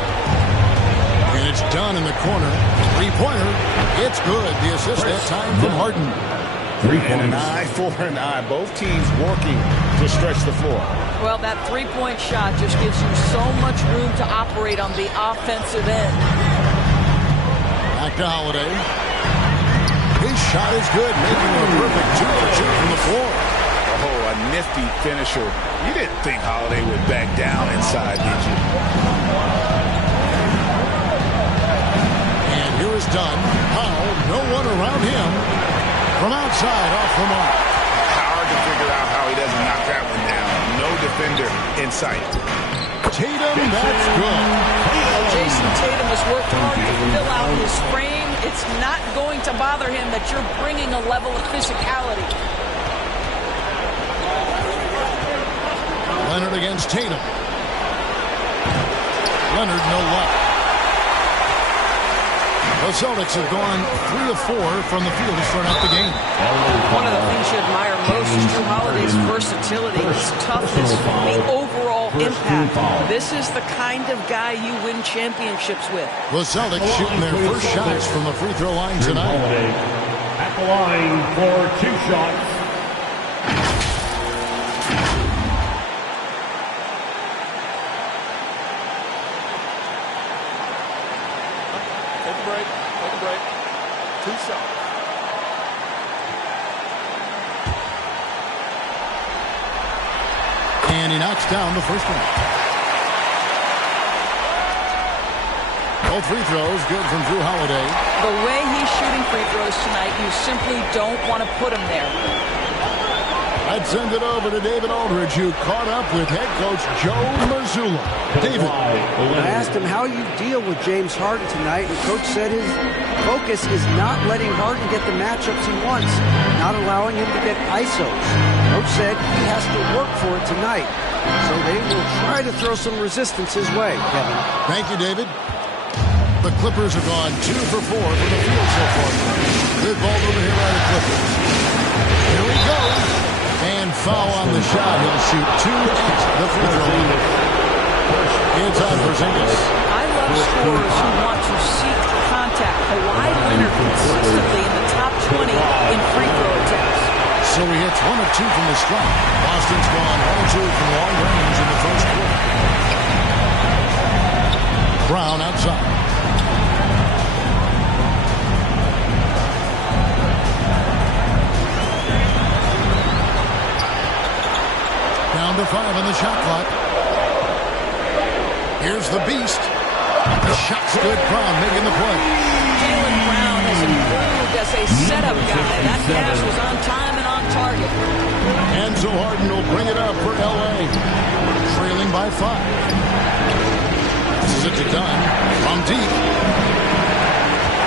And it's done in the corner. 3-pointer. It's good. The assist that time from Harden. 3 points. An eye for an eye. Both teams working to stretch the floor. Well, that three-point shot just gives you so much room to operate on the offensive end. Back to Holiday. His shot is good, making a perfect 2 for 2 from the floor. Oh, a nifty finisher. You didn't think Holiday would back down inside, did you? And here is Dunn. Powell, no one around him. From outside, off the mark. Hard to figure out how he doesn't knock that one down. No defender in sight. Tatum, that's good. Jason Tatum has worked hard to fill out his frame. It's not going to bother him that you're bringing a level of physicality. Leonard against Tatum. Leonard, no luck. The Celtics have gone 3 of 4 from the field to start out the game. One of the things you admire most is Drew Holiday's versatility, his toughness, the overall impact. This is the kind of guy you win championships with. The Celtics shooting their first shots from the free throw line tonight. At the line for 2 shots. And he knocks down the first one. Both free throws good from Drew Holiday. The way he's shooting free throws tonight, you simply don't want to put him there. I'd send it over to David Aldridge, who caught up with head coach Joe Mazzulla. David. I asked him how you deal with James Harden tonight, and coach said his focus is not letting Harden get the matchups he wants, not allowing him to get ISOs. Coach said he has to work for it tonight, so they will try to throw some resistance his way, Kevin. Thank you, David. The Clippers have gone 2 for 4 from the field so far. Good ball over here by the Clippers. Here he goes. And foul on the shot. He'll shoot 2 at the free throw line. It's on Porzingis. I love scorers who want to seek contact. Kawhi Leonard consistently in the top 20 in free throw attempts. So he hits 1 of 2 from the stripe. Boston's gone 1 of 2 from long range in the first quarter. Brown outside. Down to 5 on the shot clock. Here's the beast. The shot's good. Brown making the play. Jaylen Brown has improved as a setup guy. That pass was on time and on target. And so Harden will bring it up for L.A. Trailing by 5. This is it to Dunn. From deep.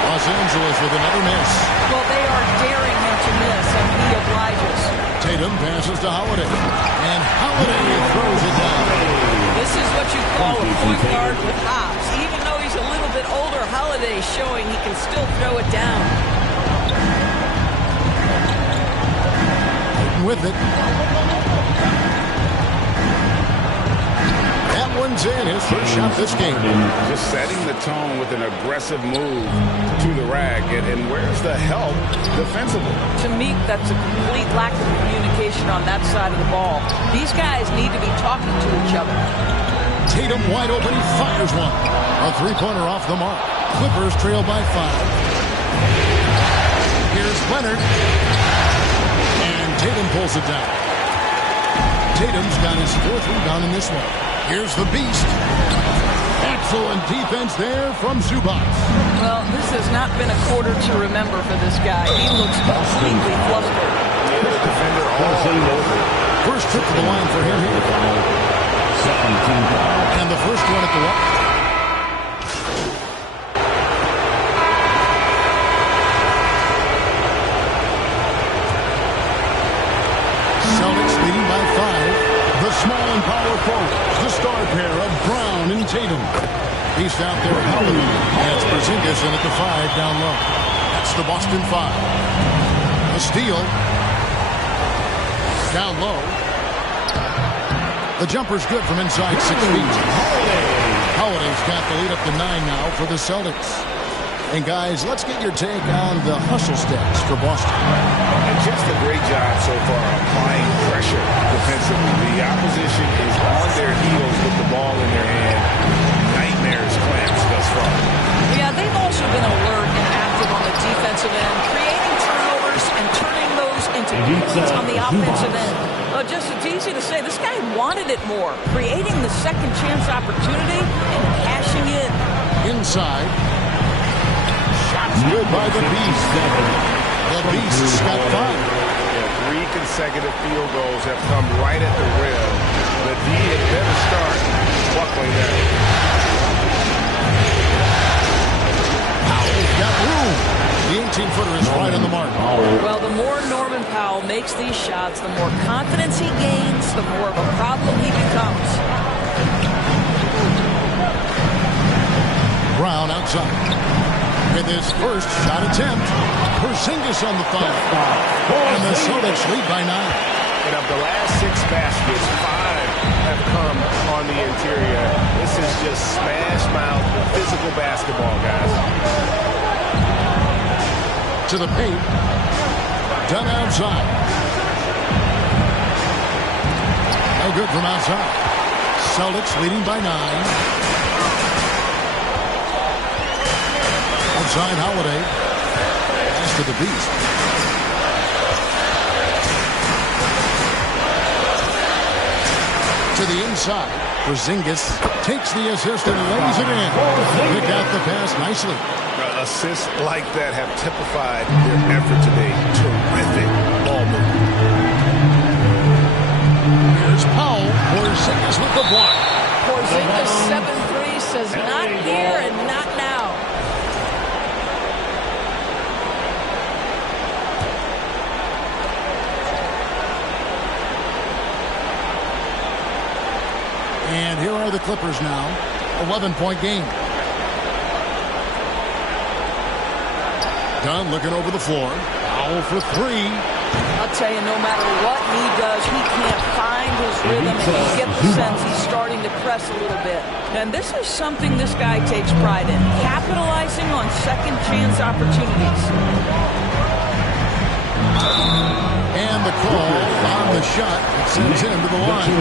Los Angeles with another miss. Well, they are daring him to miss, and he obliges. Tatum passes to Holiday. And Holiday throws it down. This is what you call a point guard with hops. Even though he's a little bit older, Holiday showing he can still throw it down. With it. That one's in. His first shot this game. Just setting the tone with an aggressive move to the rack. And where's the help defensively? To me, that's a complete lack of communication on that side of the ball. These guys need to be talking to each other. Tatum wide open. He fires one. A three-pointer off the mark. Clippers trail by 5. Here's Leonard. Tatum pulls it down. Tatum's got his 4th rebound in this one. Here's the beast. Excellent defense there from Zubac. Well, this has not been a quarter to remember for this guy. He looks completely flustered. First trip to the line for him here. And the first one at the line. Celtics leading by 5. The small and power forwards, the star pair of Brown and Tatum. He's out there at Holiday. That's Porzingis in at the 5 down low. That's the Boston 5. A steal. Down low. The jumper's good from inside 6 feet. Holiday's got the lead up to 9 now for the Celtics. And guys, let's get your take on the hustle stats for Boston. And just a great job so far applying pressure defensively. The opposition is on their heels with the ball in their hand. Nightmares clamps thus far. Yeah, they've also been alert and active on the defensive end, creating turnovers and turning those into points on the offensive end. Just it's easy to say, this guy wanted it more, creating the second chance opportunity and cashing in. Inside. Good by the Beast. The Beast's got 5. 3 consecutive field goals have come right at the rim. The D had better start buckling that. Powell's got room. The 18-footer is right on the mark. Well, the more Norman Powell makes these shots, the more confidence he gains, the more of a problem he becomes. Brown outside. With his first shot attempt, Porzingis on the foul. And the Celtics lead by 9. And of the last 6 baskets, 5 have come on the interior. This is just smash mouth physical basketball, guys. To the paint. Done outside. No good from outside. Celtics leading by 9. Outside Holiday. Pass to the Beast. To the inside. Porzingis takes the assist and lays it in. Picked out the pass nicely. Assists like that have typified their effort today. Terrific ball movement. Here's Powell. Porzingis with the block. Porzingis 7-3 says not here and not now. And here are the Clippers now. 11-point game. Dunn looking over the floor. Foul for three. I'll tell you, no matter what he does, he can't find his rhythm, and you get the sense he's starting to press a little bit. And this is something this guy takes pride in, capitalizing on second chance opportunities. And the call on the shot that sends him to the line.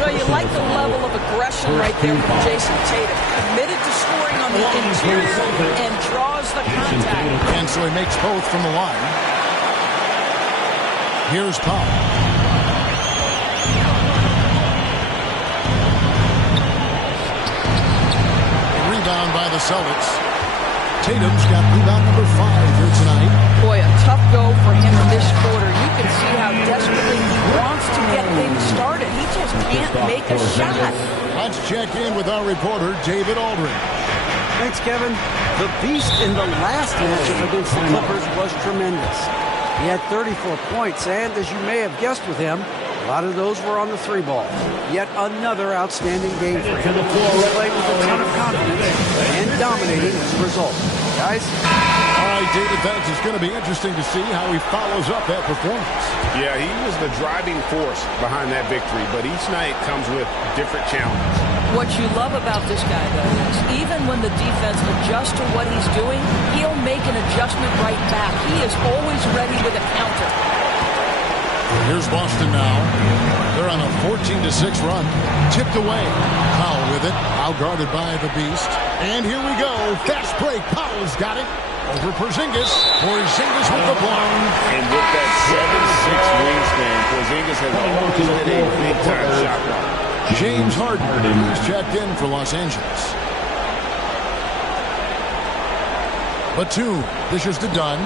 Well, you like the level of aggression right there from Jason Tatum. Committed to scoring on the interior and draws the contact. And so he makes both from the line. Here's Powell. Rebound by the Celtics. Tatum's got rebound number 5 here tonight. Boy, a tough go for him in this quarter. You can see how desperately he wants to get things started. He just can't make a shot. Let's check in with our reporter, David Aldridge. Thanks, Kevin. The beast in the last matchup against the Clippers was tremendous. He had 34 points, and as you may have guessed with him, a lot of those were on the 3-ball. Yet another outstanding game for him. He played with a ton of confidence and dominating as a result. Guys? All right, David, thanks. It's going to be interesting to see how he follows up that performance. Yeah, he was the driving force behind that victory, but each night comes with different challenges. What you love about this guy, though, is even when the defense adjusts to what he's doing, he'll make an adjustment right back. He is always ready with a counter. Here's Boston now. They're on a 14-6 run. Tipped away. Powell with it. Outguarded by the Beast. And here we go. Fast break. Powell's got it. Over Porzingis. Porzingis with the block. And with that 7'6" wingspan, Porzingis has always been a big-time shot blocker. James Harden is checked in for Los Angeles. Batum dishes to Dunn.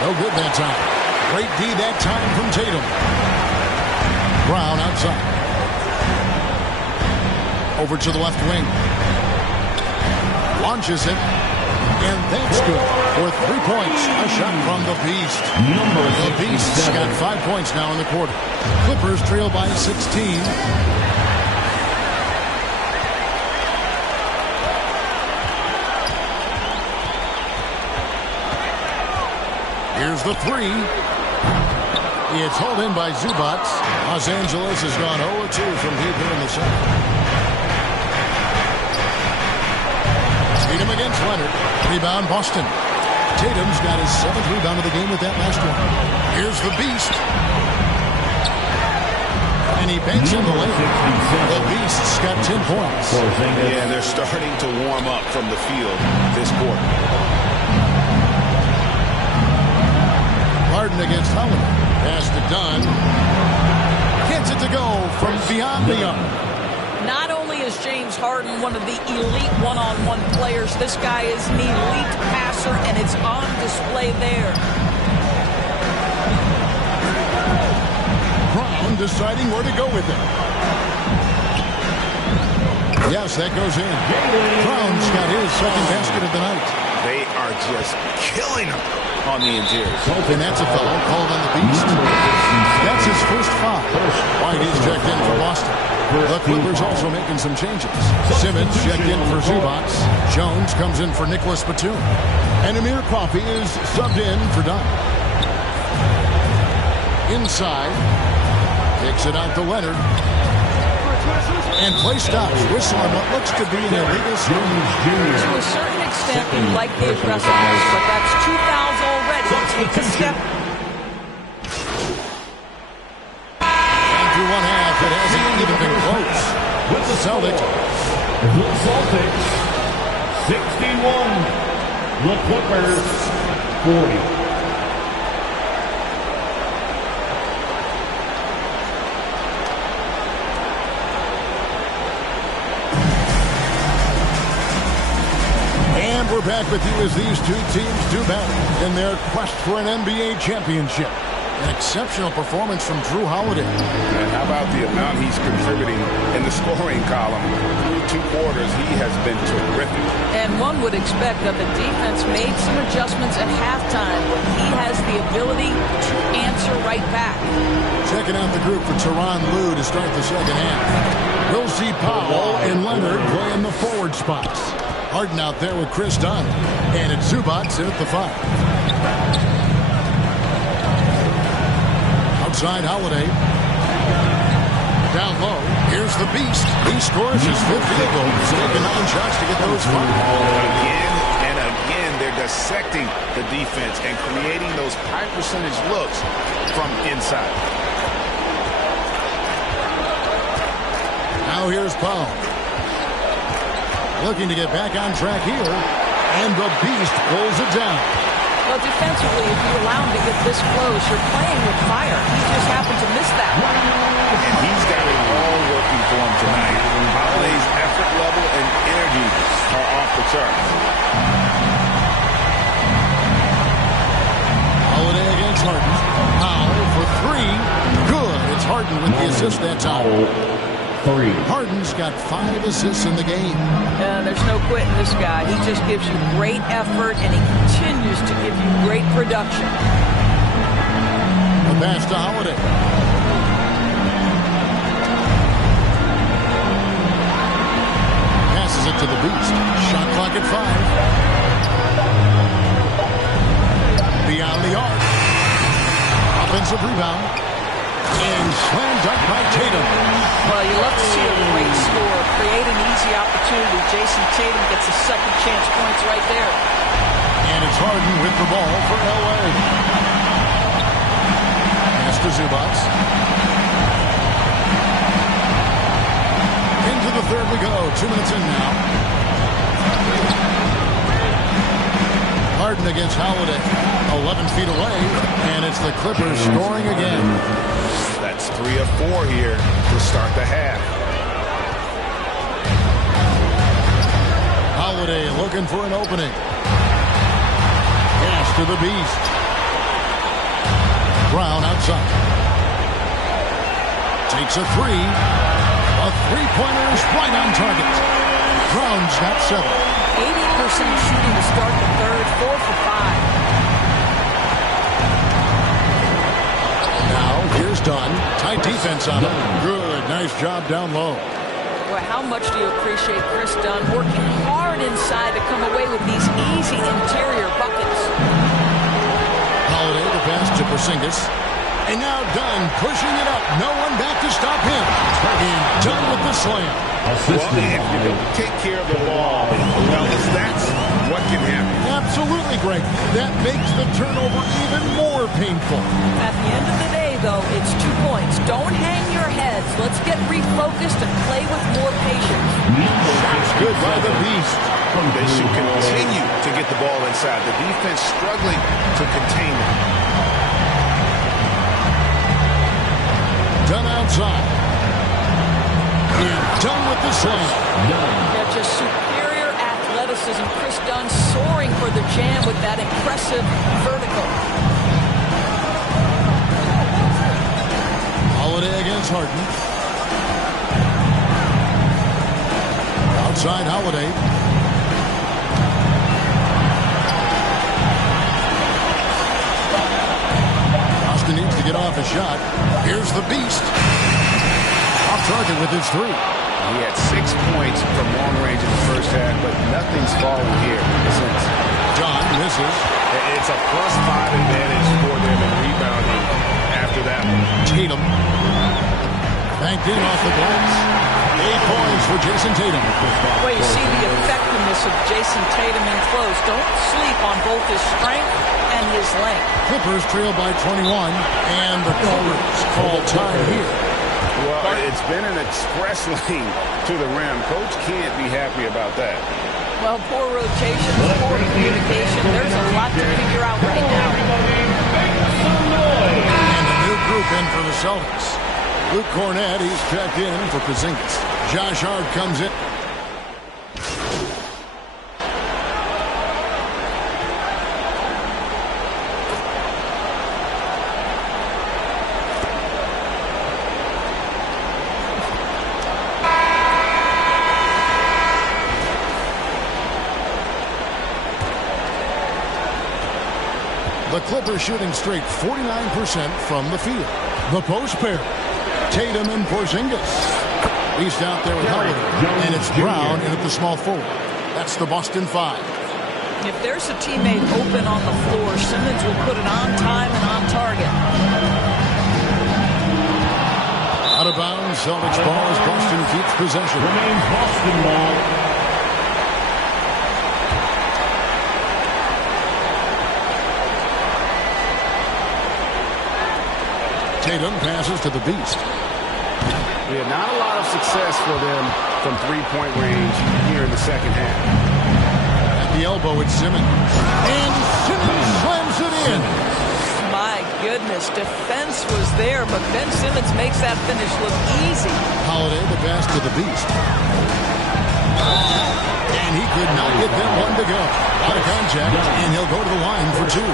No good that time. Great D that time from Tatum. Brown outside. Over to the left wing. Launches it. And that's good for 3 points. A shot from the Beast. The Beast's got 5 points now in the quarter. Clippers trail by 16. Here's the 3. It's hauled in by Zubac. Los Angeles has gone 0-2 from deep here in the second. Tatum against Leonard. Rebound Boston. Tatum's got his 7th rebound of the game with that last one. Here's the Beast. And he banks in the lane. The Beast's got 10 points. Yeah, they're starting to warm up from the field this quarter. Harden against Holiday. Pass to Dunn. Gets it to go from beyond the arc. Not only is James Harden one of the elite one-on-one players, this guy is an elite passer, and it's on display there. Brown deciding where to go with it. Yes, that goes in. Brown's got his second basket of the night. They are just killing him on the interior. And that's a foul called on the Beast. That's his first foul. White is checked in for Boston. The Clippers also making some changes. Simmons checked in for Zubac. Jones comes in for Nicholas Batum. And Amir Coffey is subbed in for Dunn. Inside. Kicks it out to Leonard. And play stops. Whistle on what looks to be an illegal scrimmage. To a certain extent, you like the aggressiveness, but that's 2 fouls already. Take a step. And through one half, it hasn't even been close. With the Celtics. The Celtics, 61. The Clippers, 40. We're back with you as these two teams do battle in their quest for an NBA championship. An exceptional performance from Drew Holiday. And how about the amount he's contributing in the scoring column? Through 2 quarters, he has been terrific. And one would expect that the defense made some adjustments at halftime, but he has the ability to answer right back. Checking out the group for Tyronn Lue to start the second half. We'll see Powell and Leonard play in the forward spots. Harden out there with Chris Dunn. And it's Zubats in at the 5. Outside Holiday. Down low. Here's the Beast. He scores his 5th field goal. He's taking 9 shots to get those 5. Again and again, they're dissecting the defense and creating those high percentage looks from inside. Now here's Powell. Looking to get back on track here. And the Beast pulls it down. Well, defensively, if you allow him to get this close, you're playing with fire. He just happened to miss that one. And he's got it all working for him tonight. Holiday's effort level and energy are off the charts. Holiday against Harden. Powell for 3. Good. It's Harden with the assist that time. 3. Harden's got 5 assists in the game. There's no quitting this guy. He just gives you great effort, and he continues to give you great production. A pass to Holiday. Passes it to the Beast. Shot clock at 5. Beyond the arc. Offensive rebound. And slam dunk by Tatum. Well, you love to see a great score. Create an easy opportunity. Jason Tatum gets a second chance points right there. And it's Harden with the ball for L.A. Pass to Zubats. Into the third we go. 2 minutes in now. Harden against Holiday. 11 feet away. And it's the Clippers scoring again. That's 3 of 4 here to start the half. Holiday looking for an opening. Pass to the Beast. Brown outside. Takes a 3. A three-pointer is right on target. Brown's got 7. 80% shooting to start the third. 4 for 5. Here's Dunn. Tight defense on him. Good. Nice job down low. Boy, how much do you appreciate Chris Dunn working hard inside to come away with these easy interior buckets. Holiday the pass to Porzingis. And now Dunn pushing it up. No one back to stop him. And Dunn with the slam. Well, if you don't take care of the ball, fellas, that's what can happen. Absolutely, Greg. That makes the turnover even more painful. At the end of the day, though, it's 2 points. Don't hang your heads. Let's get refocused and play with more patience. Shots good by the Beast. They should continue to get the ball inside. The defense struggling to contain them. Dunn outside. And Dunn with the slam. Yeah, just superior athleticism. Chris Dunn soaring for the jam with that impressive vertical. Holiday against Harden. Outside Holiday. Austin needs to get off a shot. Here's the Beast. Off target with his 3. He had 6 points from long range in the first half, but nothing's fallen here since. John misses. It's a +5 advantage for them in rebounding after that one. Tatum. Banked in off the glass. 8 points for Jason Tatum. Well, you see the effectiveness of Jason Tatum in close. Don't sleep on both his strength and his length. Clippers trail by 21, and the Clippers call time here. Well, it's been an express lane to the rim. Coach can't be happy about that. Well, poor rotation, poor communication. There's a lot to figure out right now. And a new group in for the Celtics. Luke Cornett, he's checked in for Porzingis. Josh Hart comes in. The Clippers shooting straight 49% from the field. The post pair. Tatum and Porzingis. Beast out there with Howard. And it's Brown in at the small forward. That's the Boston 5. If there's a teammate open on the floor, Simmons will put it on time and on target. Out of bounds, Celtics ball as Boston keeps possession. Remains Boston ball. Tatum passes to the Beast. Yeah, not a lot of success for them from three-point range here in the second half. At the elbow, it's Simmons. And Simmons slams it in. My goodness, defense was there, but Ben Simmons makes that finish look easy. Holiday, the pass to the Beast. And he could not get them one to go. Out of contact, and he'll go to the line for two.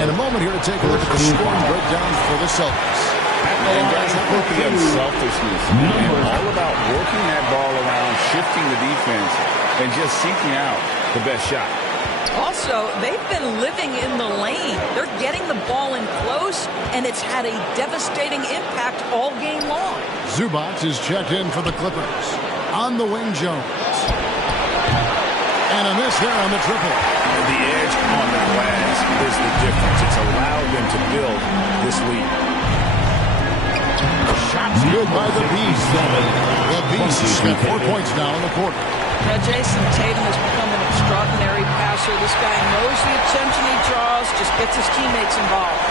And a moment here to take a look at the scoring breakdown for the Celtics. And guys, how about the unselfishness? And all about working that ball around, shifting the defense, and just seeking out the best shot. Also, they've been living in the lane. They're getting the ball in close, and it's had a devastating impact all game long. Zubac is checked in for the Clippers. On the wing, Jones. And a miss there on the triple. The edge on the glass is the difference. It's allowed them to build this lead. Shots good by the Beast. The Beast's got 4 points now in the quarter. Now, Jason Tatum has become an extraordinary passer. This guy knows the attention he draws, just gets his teammates involved.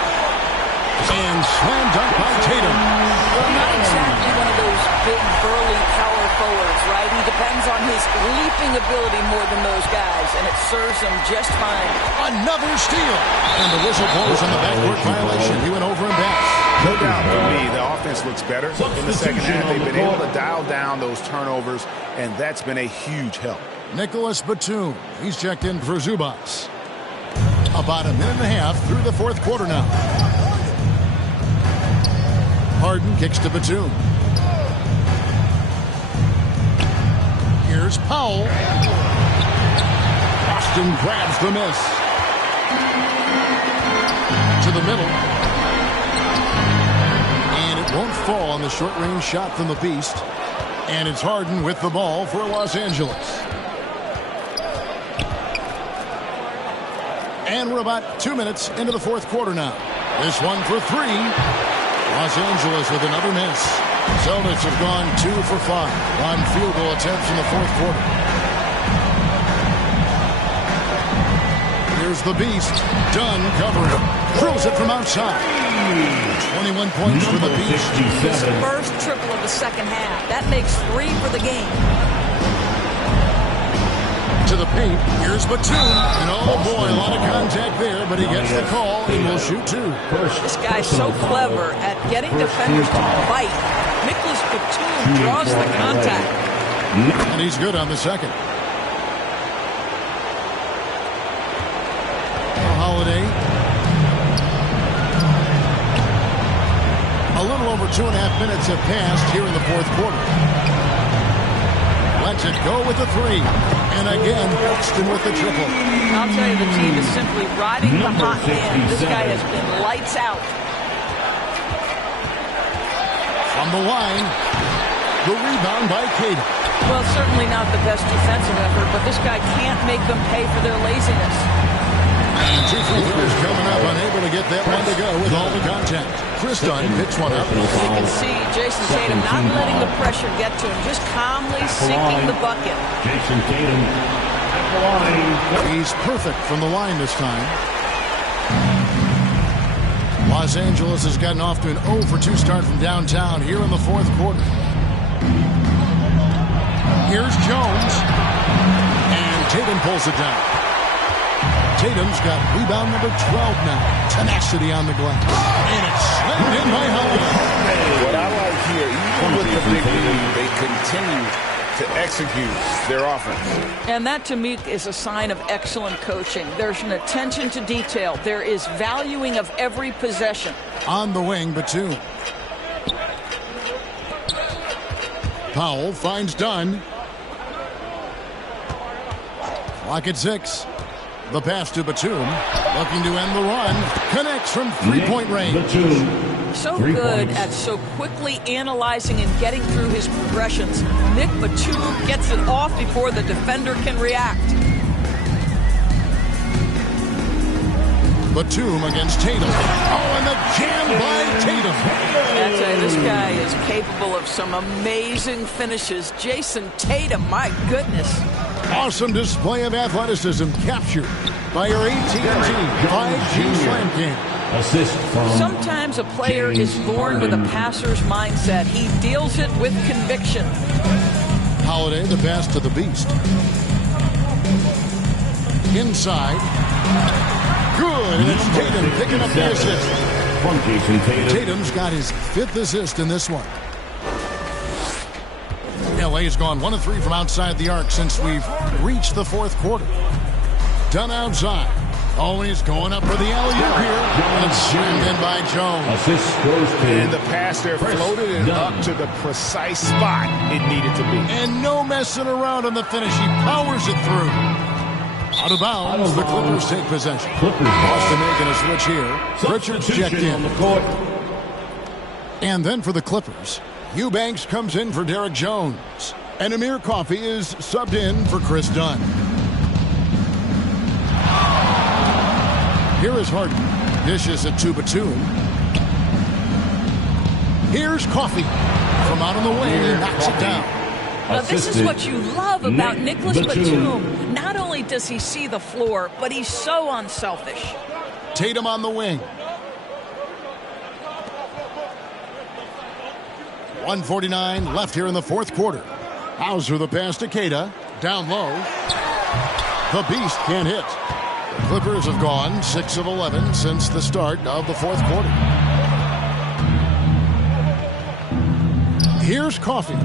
And slam dunk by Tatum. Well, not exactly one of those big, burly power forwards, right? He depends on his leaping ability more than those guys, and it serves him just fine. Another steal. And the whistle blows on the backcourt violation. He went over and back. No doubt for me, the offense looks better in the second half. They've been able to dial down those turnovers, and that's been a huge help. Nicholas Batum. He's checked in for Zubac. About a minute and a half through the fourth quarter now. Harden kicks to Batum. Here's Powell. Boston grabs the miss. To the middle. And it won't fall on the short-range shot from the Beast. And it's Harden with the ball for Los Angeles. And we're about 2 minutes into the fourth quarter now. This one for three. Los Angeles with another miss. Celtics have gone 2 for 5 on field goal attempts in the fourth quarter. Here's the Beast. Dunn covering. Drills it from outside. 21 points for the Beast. His first triple of the second half. That makes 3 for the game. To the paint. Here's Batum. And oh boy, a lot of contact there, but he gets the call and will shoot 2. This guy's so clever at getting defenders to bite. Nicholas Batum draws the contact. And he's good on the second. Holiday. A little over 2.5 minutes have passed here in the fourth quarter. Lets it go with the 3. And again, Boston with the triple. I'll tell you, the team is simply riding the hot hand. This guy has been lights out. From the line, the rebound by Caden. Well, certainly not the best defensive effort, but this guy can't make them pay for their laziness. And 2 free throws coming up, unable to get that one to go with all the contact. Chris Dunn picks one up. You can see Jason Tatum not letting the pressure get to him, just calmly sinking the bucket. Jason Tatum at the line. He's perfect from the line this time. Los Angeles has gotten off to an 0 for 2 start from downtown here in the fourth quarter. Here's Jones. And Tatum pulls it down. Tatum's got rebound number 12 now. Tenacity on the glass. And it's slammed in by Holiday. What I like here, even with the big lead, they continue to execute their offense. And that, to me, is a sign of excellent coaching. There's an attention to detail. There is valuing of every possession. On the wing, Batum. Powell finds Dunn. Clock at 6. The pass to Batum. Looking to end the run. Connects from 3-point range. So good at so quickly analyzing and getting through his progressions. Nick Batum gets it off before the defender can react. Batum against Tatum. Oh, and the jam by Tatum. I tell you, this guy is capable of some amazing finishes. Jason Tatum, my goodness. Awesome display of athleticism captured by your AT&T 5G Slam King. Assist from Sometimes a player is born with a passer's mindset. He deals it with conviction. Holiday, the pass to the Beast. Inside. Good, and it's Tatum picking up the assist. From Jason Tatum. Tatum's got his 5th assist in this one. LA has gone 1 of 3 from outside the arc since we've reached the 4th quarter. Done outside. Always going up for the alley-oop here. And it's slammed in by Jones. Assist goes to And the pass there floated it up to the precise spot it needed to be. And no messing around on the finish. He powers it through. Out of bounds, the Clippers take possession. Boston making a switch here. Richards checked in. On the court. And then for the Clippers, Eubanks comes in for Derek Jones. And Amir Coffey is subbed in for Chris Dunn. Here is Harden. Dishes it to Batum. Here's Coffey. From out on the wing, he knocks it down. Now, this is what you love about Nicholas Batum. Not only does he see the floor, but he's so unselfish. Tatum on the wing. 1:49 left here in the 4th quarter. Hauser the pass to Queta. Down low. The Beast can't hit. The Clippers have gone 6 of 11 since the start of the 4th quarter. Here's Coffey.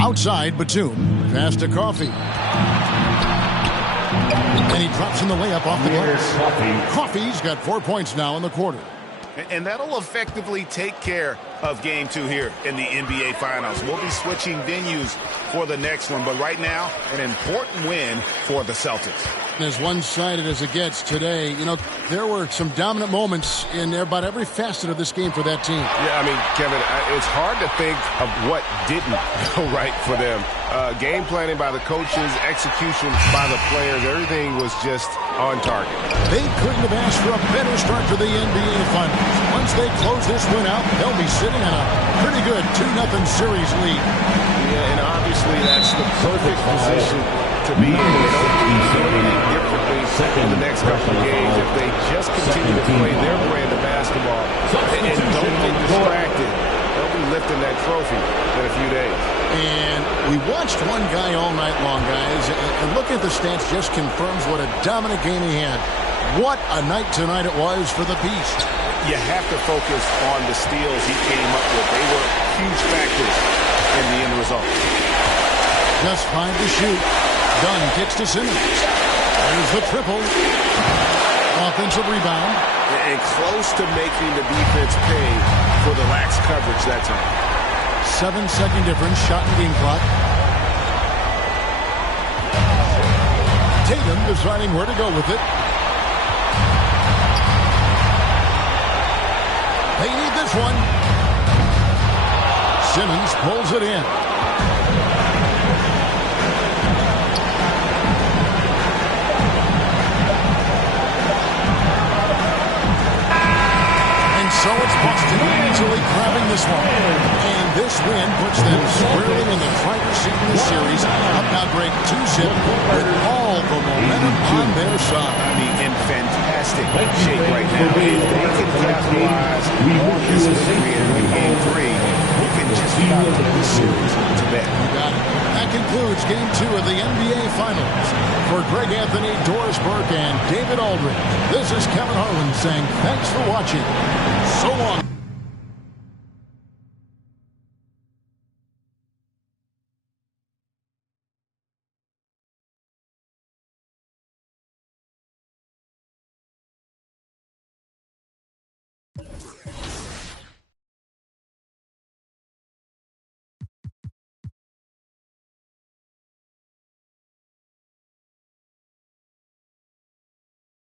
Outside, Batum. Pass to Coffey. And he drops in the layup off the glass. Coffey's got 4 points now in the quarter. And that'll effectively take care of Game 2 here in the NBA Finals. We'll be switching venues for the next one, but right now, an important win for the Celtics. As one-sided as it gets today, you know, there were some dominant moments in about every facet of this game for that team. Yeah, I mean, Kevin, it's hard to think of what didn't go right for them. Game planning by the coaches, execution by the players, everything was just on target. They couldn't have asked for a better start to the NBA Finals. Once they close this win out, they'll be sitting in a pretty good 2-0 series lead. Yeah, and obviously that's the perfect position to be in. They don't need to do anything differently in the next couple of games if they just continue to play their brand of basketball and don't get distracted. They'll be lifting that trophy in a few days. And we watched one guy all night long, guys, and looking at the stats just confirms what a dominant game he had. What a night tonight it was for the Beast. You have to focus on the steals he came up with. They were huge factors in the end result. Just 5 to shoot. Dunn kicks to Simmons. There's the triple. Offensive rebound. And close to making the defense pay for the lax coverage that time. 7-second difference, shot and game clock. Tatum deciding where to go with it. They need this one. Simmons pulls it in. So it's Boston easily grabbing this one. And this win puts them squarely in the driver's seat in the series. Up now break 2-zip with all the momentum on their side. I mean, in fantastic shape right now. If they can capitalize on this victory in Game 3, you can just about put this series to bed. You got it. That concludes Game 2 of the NBA Finals. For Greg Anthony, Doris Burke, and David Aldridge, this is Kevin Harlan saying thanks for watching. So long.